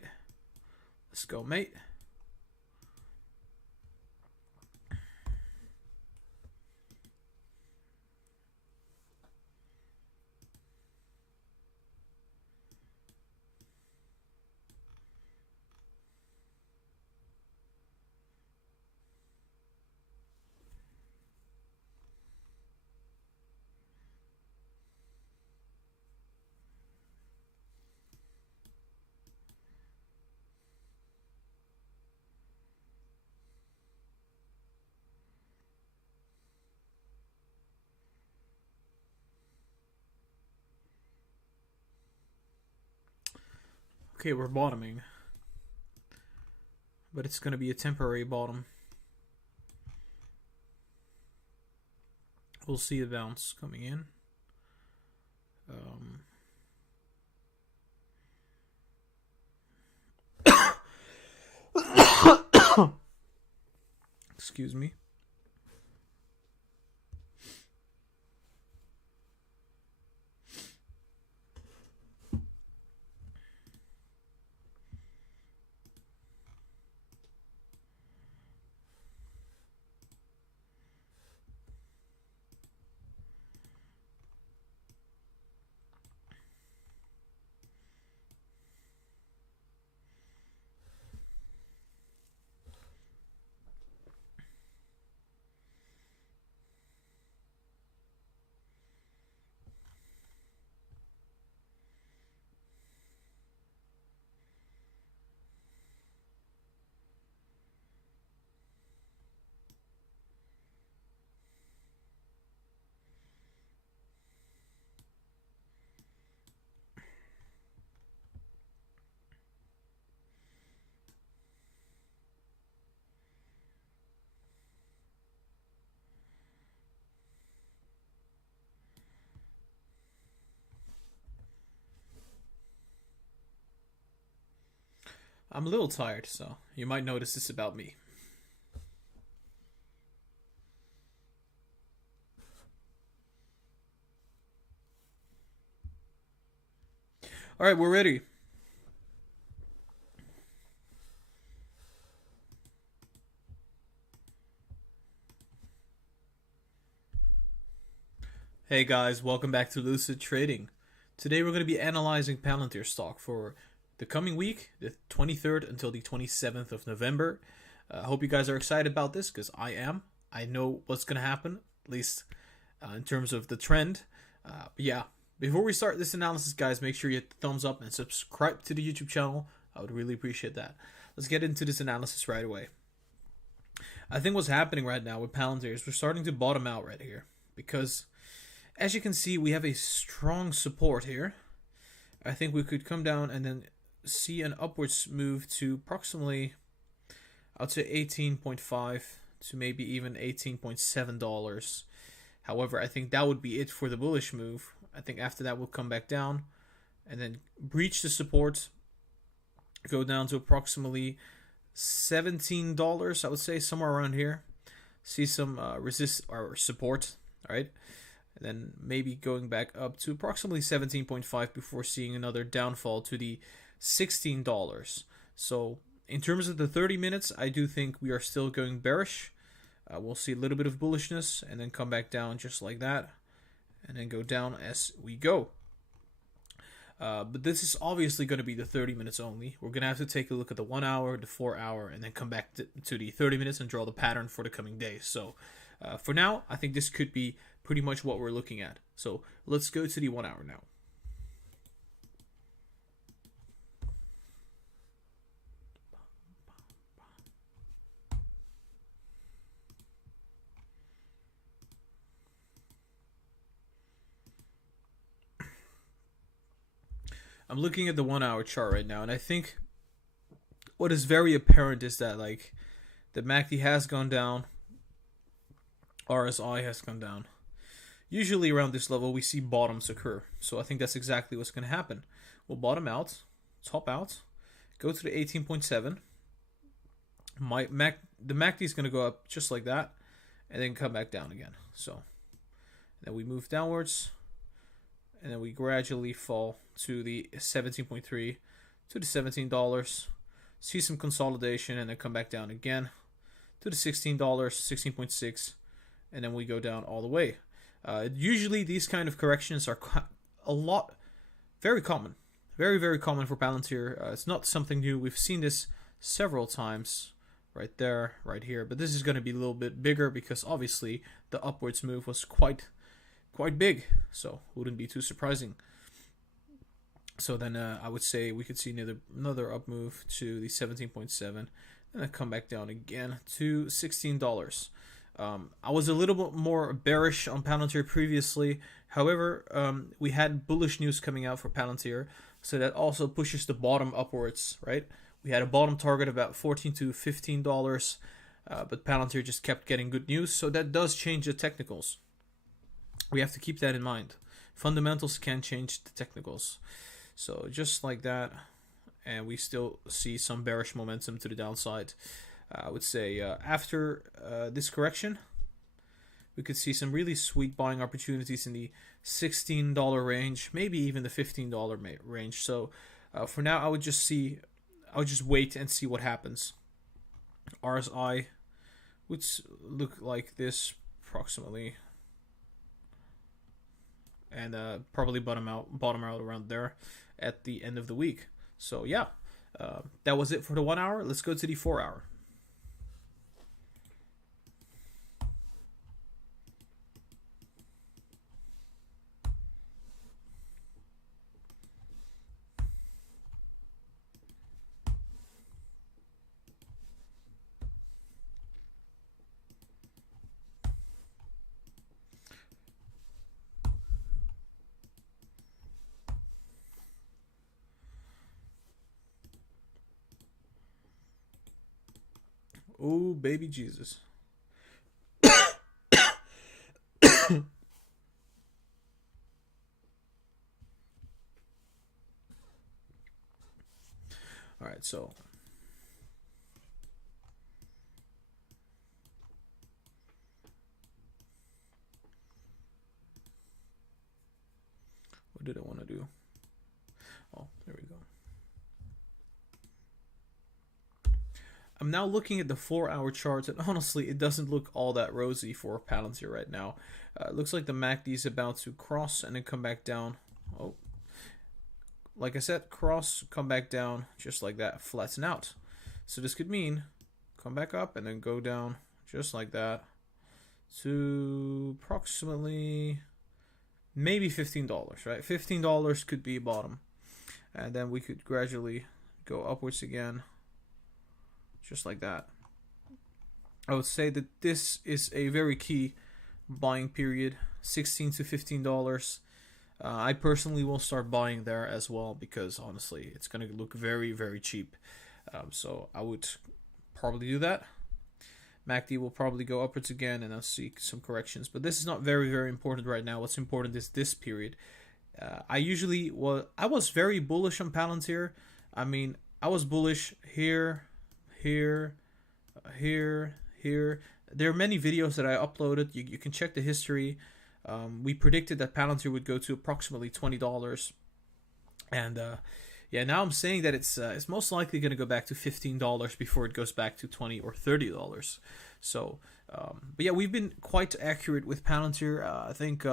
Let's go, mate. Okay, we're bottoming, but it's gonna be a temporary bottom. We'll see a bounce coming in. Excuse me. I'm a little tired, so you might notice this about me. All right, we're ready. Hey guys, welcome back to Lucid Trading. Today we're going to be analyzing Palantir stock for the coming week, the 23rd until the 27th of November. I hope you guys are excited about this, because I am. I know what's going to happen, at least in terms of the trend. But yeah, before we start this analysis, guys, make sure you hit the thumbs up and subscribe to the YouTube channel. I would really appreciate that. Let's get into this analysis right away. I think what's happening right now with Palantir is we're starting to bottom out right here, because as you can see, we have a strong support here. I think we could come down and then see an upwards move to approximately, I would say 18.5 to maybe even $18.7. However, I think that would be it for the bullish move. I think after that we'll come back down and then breach the support, go down to approximately $17, I would say, somewhere around here. See some resist or support, all right? And then maybe going back up to approximately 17.5 before seeing another downfall to the $16. So in terms of the 30 minutes, I do think we are still going bearish. We'll see a little bit of bullishness and then come back down just like that, and then go down as we go. But this is obviously going to be the 30 minutes only. We're going to have to take a look at the 1 hour, the 4 hour, and then come back to the 30 minutes and draw the pattern for the coming days. So for now, I think this could be pretty much what we're looking at. So let's go to the 1 hour now. I'm looking at the 1 hour chart right now, and I think what is very apparent is that like the MACD has gone down, RSI has gone down. Usually around this level we see bottoms occur, so I think that's exactly what's going to happen. We'll bottom out, top out, go to the 18.7. The MACD is going to go up just like that, and then come back down again. So then we move downwards, and then we gradually fall to the 17.3 to the $17. See some consolidation, and then come back down again to the $16, 16.6, and then we go down all the way. Usually these kind of corrections are very common. Very, very common for Palantir. It's not something new. We've seen this several times right there, right here. But this is going to be a little bit bigger because obviously the upwards move was quite big. So wouldn't be too surprising. So then I would say we could see another up move to the 17.7 and then come back down again to $16. I was a little bit more bearish on Palantir previously. However, we had bullish news coming out for Palantir, so that also pushes the bottom upwards, right? We had a bottom target of about $14 to $15, but Palantir just kept getting good news, so that does change the technicals. We have to keep that in mind. Fundamentals can change the technicals. So just like that, and we still see some bearish momentum to the downside. I would say after this correction, we could see some really sweet buying opportunities in the $16 range, maybe even the $15 range. So for now, I would just wait and see what happens. RSI would look like this approximately, and probably bottom out around there at the end of the week. So yeah, that was it for the 1 hour. Let's go to the 4 hour. Oh, baby Jesus. All right, so what did I want to do? Oh, there we go. I'm now looking at the 4 hour charts, and honestly, it doesn't look all that rosy for Palantir right now. It looks like the MACD is about to cross and then come back down. Oh, like I said, cross, come back down, just like that, flatten out. So this could mean come back up and then go down just like that to approximately maybe $15, right? $15 could be bottom, and then we could gradually go upwards again, just like that. I would say that this is a very key buying period, $16 to $15. I personally will start buying there as well because honestly, it's going to look very, very cheap. So I would probably do that. MACD will probably go upwards again, and I'll see some corrections. But this is not very, very important right now. What's important is this period. I was very bullish on Palantir. I mean, I was bullish here, here. There are many videos that I uploaded. You can check the history. We predicted that Palantir would go to approximately $20, and yeah, now I'm saying that it's most likely going to go back to $15 before it goes back to $20 or $30. So, but yeah, we've been quite accurate with Palantir. I think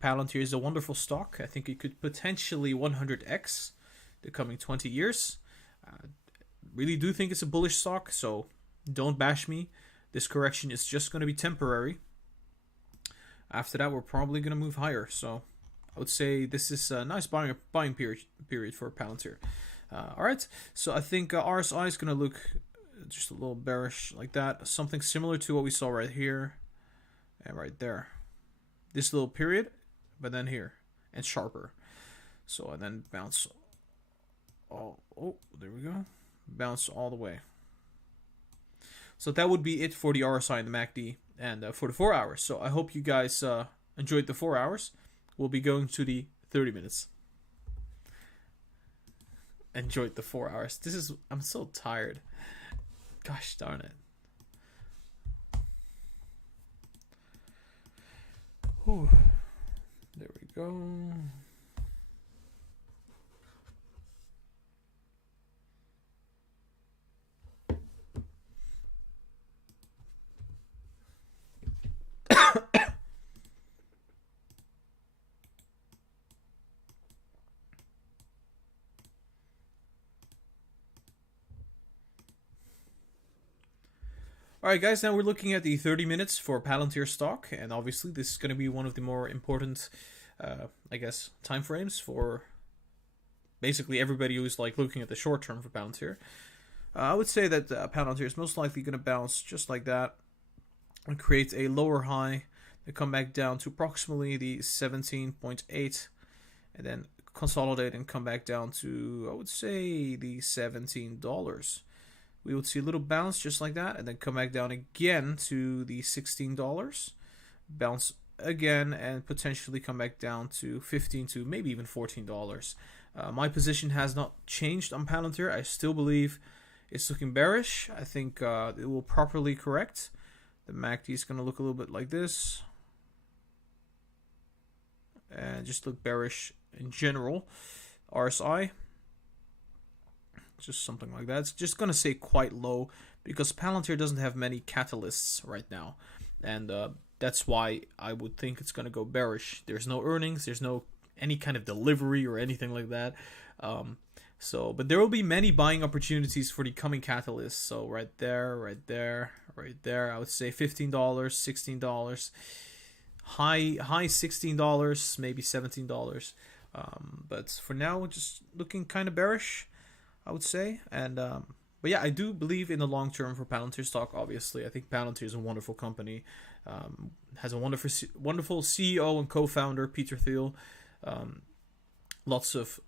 Palantir is a wonderful stock. I think it could potentially 100x the coming 20 years. Really do think it's a bullish stock, so don't bash me. This correction is just going to be temporary. After that, we're probably going to move higher. So I would say this is a nice buying period for Palantir. All right, so I think RSI is going to look just a little bearish like that. Something similar to what we saw right here and right there. This little period, but then here and sharper. So I then bounce all, oh, there we go. Bounce all the way. So that would be it for the RSI and the MACD and for the 4 hours. So I hope you guys enjoyed the 4 hours. We'll be going to the 30 minutes. Enjoyed the 4 hours. I'm so tired. Gosh darn it. Whew. There we go. Alright guys, now we're looking at the 30 minutes for Palantir Stock, and obviously this is going to be one of the more important, I guess, time frames for basically everybody who's like looking at the short term for Palantir. I would say that Palantir is most likely going to bounce just like that and create a lower high, then come back down to approximately the 17.8, and then consolidate and come back down to, I would say, the $17. We would see a little bounce just like that, and then come back down again to the $16, bounce again, and potentially come back down to $15 to maybe even $14. My position has not changed on Palantir. I still believe it's looking bearish. I think it will properly correct. The MACD is going to look a little bit like this, and just look bearish in general. RSI, just something like that. It's just going to stay quite low because Palantir doesn't have many catalysts right now. And that's why I would think it's going to go bearish. There's no earnings. There's no any kind of delivery or anything like that. But there will be many buying opportunities for the coming catalysts. So right there, right there, right there. I would say $15, $16. High $16, maybe $17. But for now, just looking kind of bearish, I would say. And but yeah, I do believe in the long term for Palantir stock. Obviously, I think Palantir is a wonderful company. Has a wonderful CEO and co-founder, Peter Thiel. Lots of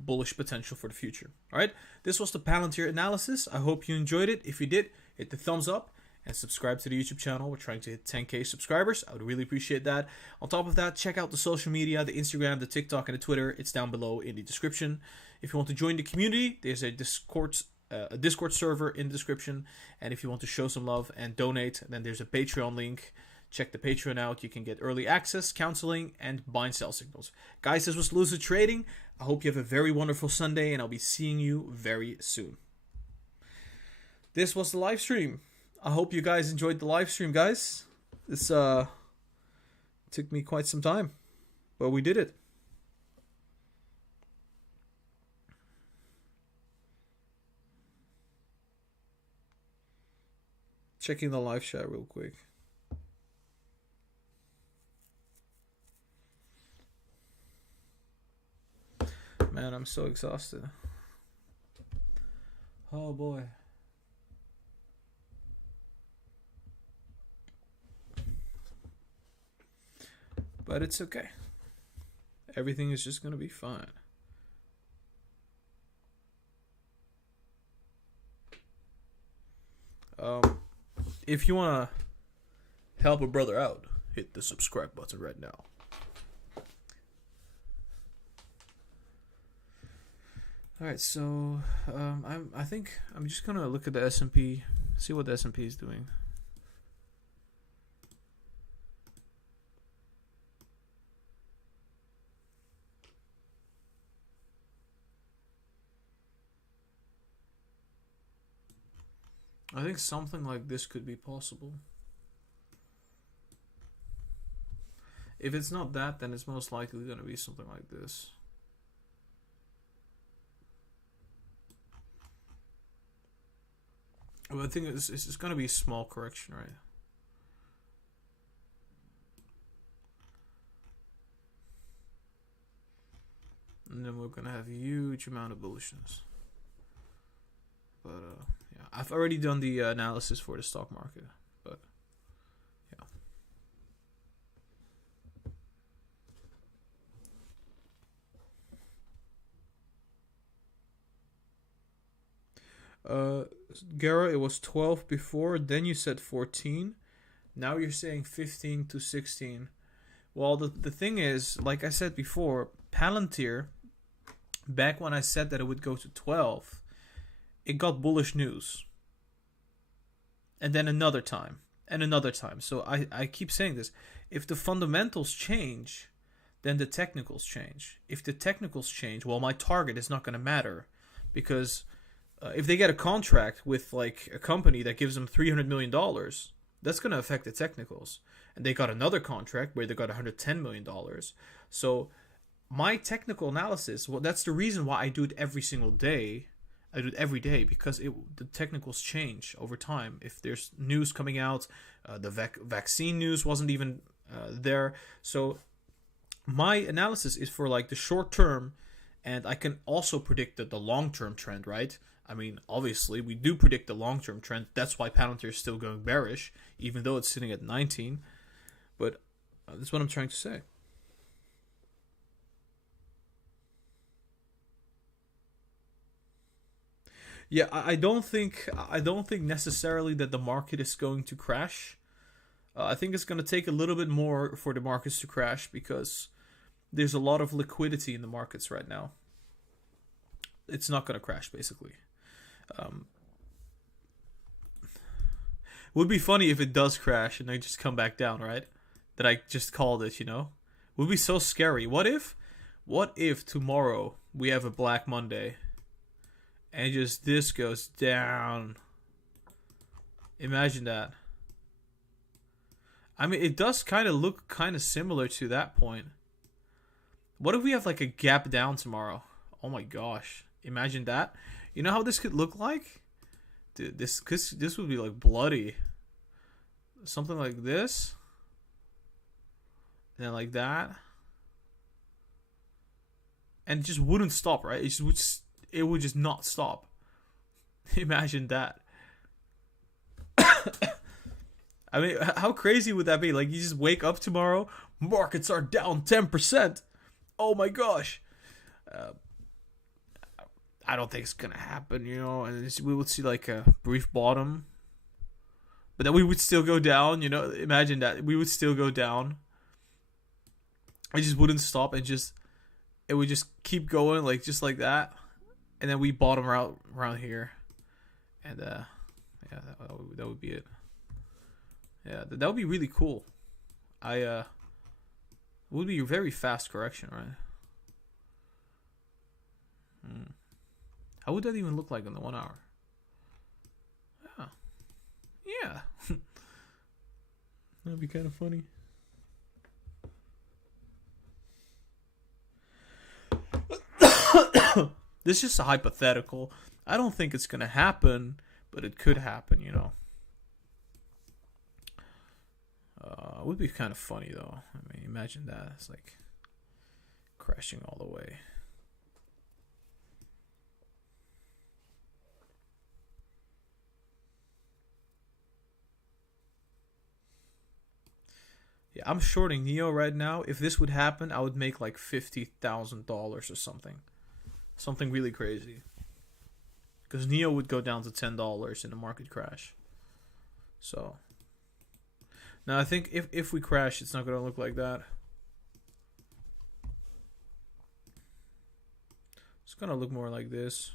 bullish potential for the future. All right, this was the Palantir analysis. I hope you enjoyed it. If you did, hit the thumbs up and subscribe to the YouTube channel. We're trying to hit 10K subscribers. I would really appreciate that. On top of that, check out the social media, the Instagram, the TikTok, and the Twitter. It's down below in the description. If you want to join the community, there's a Discord server in the description. And if you want to show some love and donate, then there's a Patreon link. Check the Patreon out. You can get early access, counseling, and buy and sell signals. Guys, this was Lucid Trading. I hope you have a very wonderful Sunday, and I'll be seeing you very soon. This was the live stream. I hope you guys enjoyed the live stream, guys. This took me quite some time, but we did it. Checking the live chat real quick. Man, I'm so exhausted. Oh boy. But it's okay. Everything is just gonna be fine. If you wanna help a brother out, hit the subscribe button right now. All right, so I think I'm just gonna look at the S&P, see what the S&P is doing. I think something like this could be possible. If it's not that, then it's most likely going to be something like this. Well, I think it's going to be a small correction, right? And then we're going to have a huge amount of bullishness. But yeah, I've already done the analysis for the stock market, but yeah. Gara, it was 12 before. Then you said 14. Now you're saying 15 to 16. Well, the thing is, like I said before, Palantir, back when I said that it would go to 12, it got bullish news. And then another time. And another time. So I keep saying this. If the fundamentals change, then the technicals change. If the technicals change, well, my target is not going to matter. Because if they get a contract with like a company that gives them $300 million, that's going to affect the technicals. And they got another contract where they got $110 million. So my technical analysis, well, that's the reason why I do it every single day. I do it every day because the technicals change over time. If there's news coming out, the vaccine news wasn't even there. So my analysis is for like the short term, and I can also predict the long-term trend, right? I mean, obviously, we do predict the long-term trend. That's why Palantir is still going bearish, even though it's sitting at 19. But that's what I'm trying to say. Yeah, I don't think necessarily that the market is going to crash. I think it's going to take a little bit more for the markets to crash because there's a lot of liquidity in the markets right now. It's not going to crash, basically. Would be funny if it does crash and they just come back down, right? That I just called it, you know? Would be so scary. What if tomorrow we have a Black Monday and just this goes down? Imagine that. I mean, it does kind of look kind of similar to that point. What if we have like a gap down tomorrow? Oh my gosh. Imagine that. You know how this could look like? Dude, this would be like bloody. Something like this. And then like that. And it just wouldn't stop, right? It would just not stop. Imagine that. I mean, how crazy would that be? Like, you just wake up tomorrow, markets are down 10%. Oh my gosh. I don't think it's gonna happen, you know, and we would see like a brief bottom, but then we would still go down, you know. Imagine that. We would still go down. It just wouldn't stop, and it would just keep going, like just like that, and then we bottom out around here, and yeah, that would be it. Yeah, that would be really cool. It would be a very fast correction, right? How would that even look like in the 1 hour? Yeah. That'd be kind of funny. This is just a hypothetical. I don't think it's gonna happen, but it could happen, you know. It would be kind of funny though. I mean, imagine that. It's like crashing all the way. Yeah, I'm shorting Neo right now. If this would happen, I would make like $50,000 or something. Something really crazy. Because Neo would go down to $10 in a market crash. So. Now, I think if we crash, it's not going to look like that. It's going to look more like this.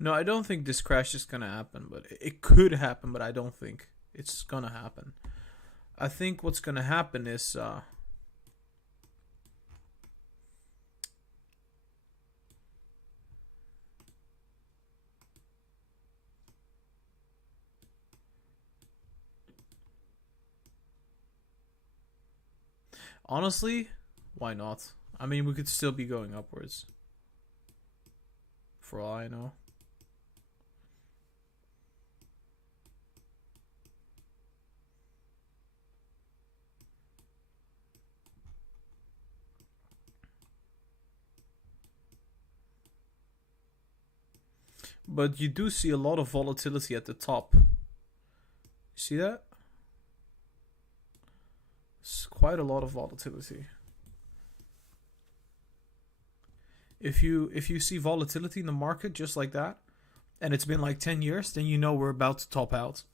No, I don't think this crash is gonna happen, but it could happen, but I don't think it's gonna happen. I think what's gonna happen is honestly, why not? I mean, we could still be going upwards. For all I know. But you do see a lot of volatility at the top. You see that? It's quite a lot of volatility. If you see volatility in the market just like that, and it's been like 10 years, then you know we're about to top out.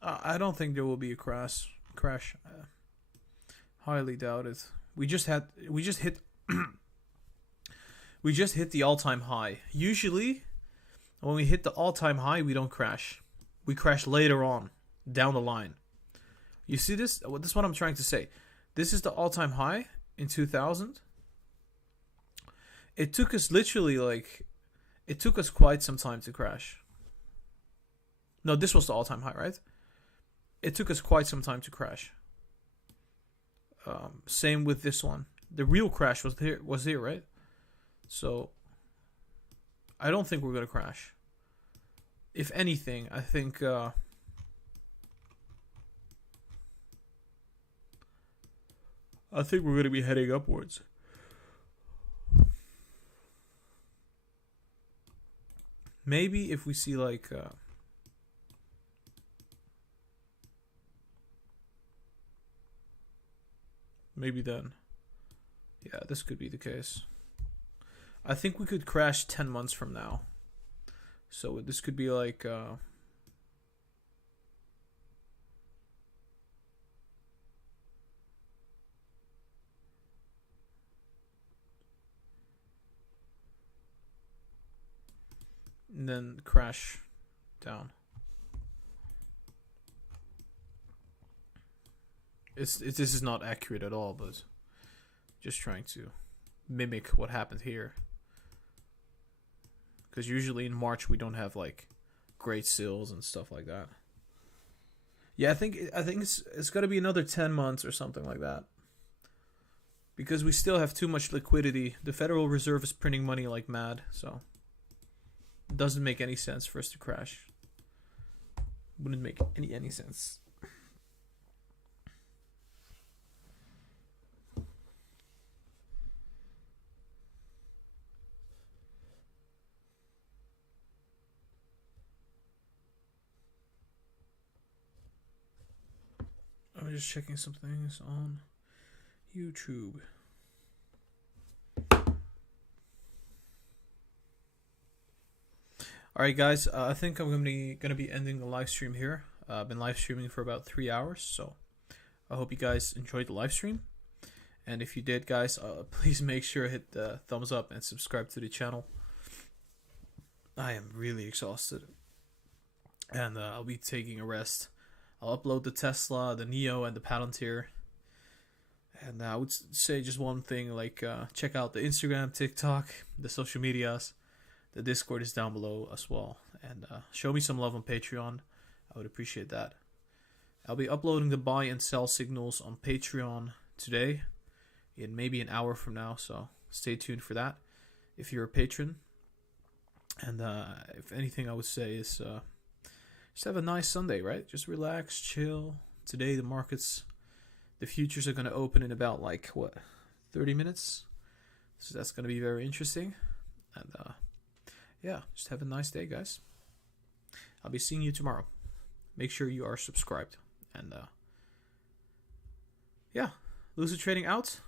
I don't think there will be a crash. Highly doubt it. We just hit we just hit the all-time high. Usually, when we hit the all-time high, we don't crash. We crash later on, down the line. You see this? This is what I'm trying to say. This is the all-time high in 2000. It took us literally it took us quite some time to crash. No, this was the all-time high, right? It took us quite some time to crash. Same with this one. The real crash was here, right? So I don't think we're gonna crash. If anything, I think we're gonna be heading upwards. Maybe if we see maybe then. Yeah, this could be the case. I think we could crash 10 months from now. So this could be and then crash down. This is not accurate at all, but just trying to mimic what happened here. Because usually in March we don't have great sales and stuff like that. Yeah, I think it's got to be another 10 months or something like that. Because we still have too much liquidity. The Federal Reserve is printing money like mad, so it doesn't make any sense for us to crash. Wouldn't make any sense. I'm just checking some things on YouTube. Alright guys, I think I'm gonna be ending the live stream here. I've been live streaming for about 3 hours, so I hope you guys enjoyed the live stream. And if you did, guys, please make sure to hit the thumbs up and subscribe to the channel. I am really exhausted, and I'll be taking a rest. I'll upload the Tesla, the Neo, and the Palantir. And I would say just one thing, check out the Instagram, TikTok, the social medias. The Discord is down below as well. And show me some love on Patreon. I would appreciate that. I'll be uploading the buy and sell signals on Patreon today, in maybe an hour from now. So stay tuned for that if you're a patron. And if anything I would say is... just have a nice Sunday, right? Just relax, chill. Today the futures are going to open in about 30 minutes. So that's going to be very interesting. And yeah, just have a nice day, guys. I'll be seeing you tomorrow. Make sure you are subscribed. And yeah, Lucid Trading out.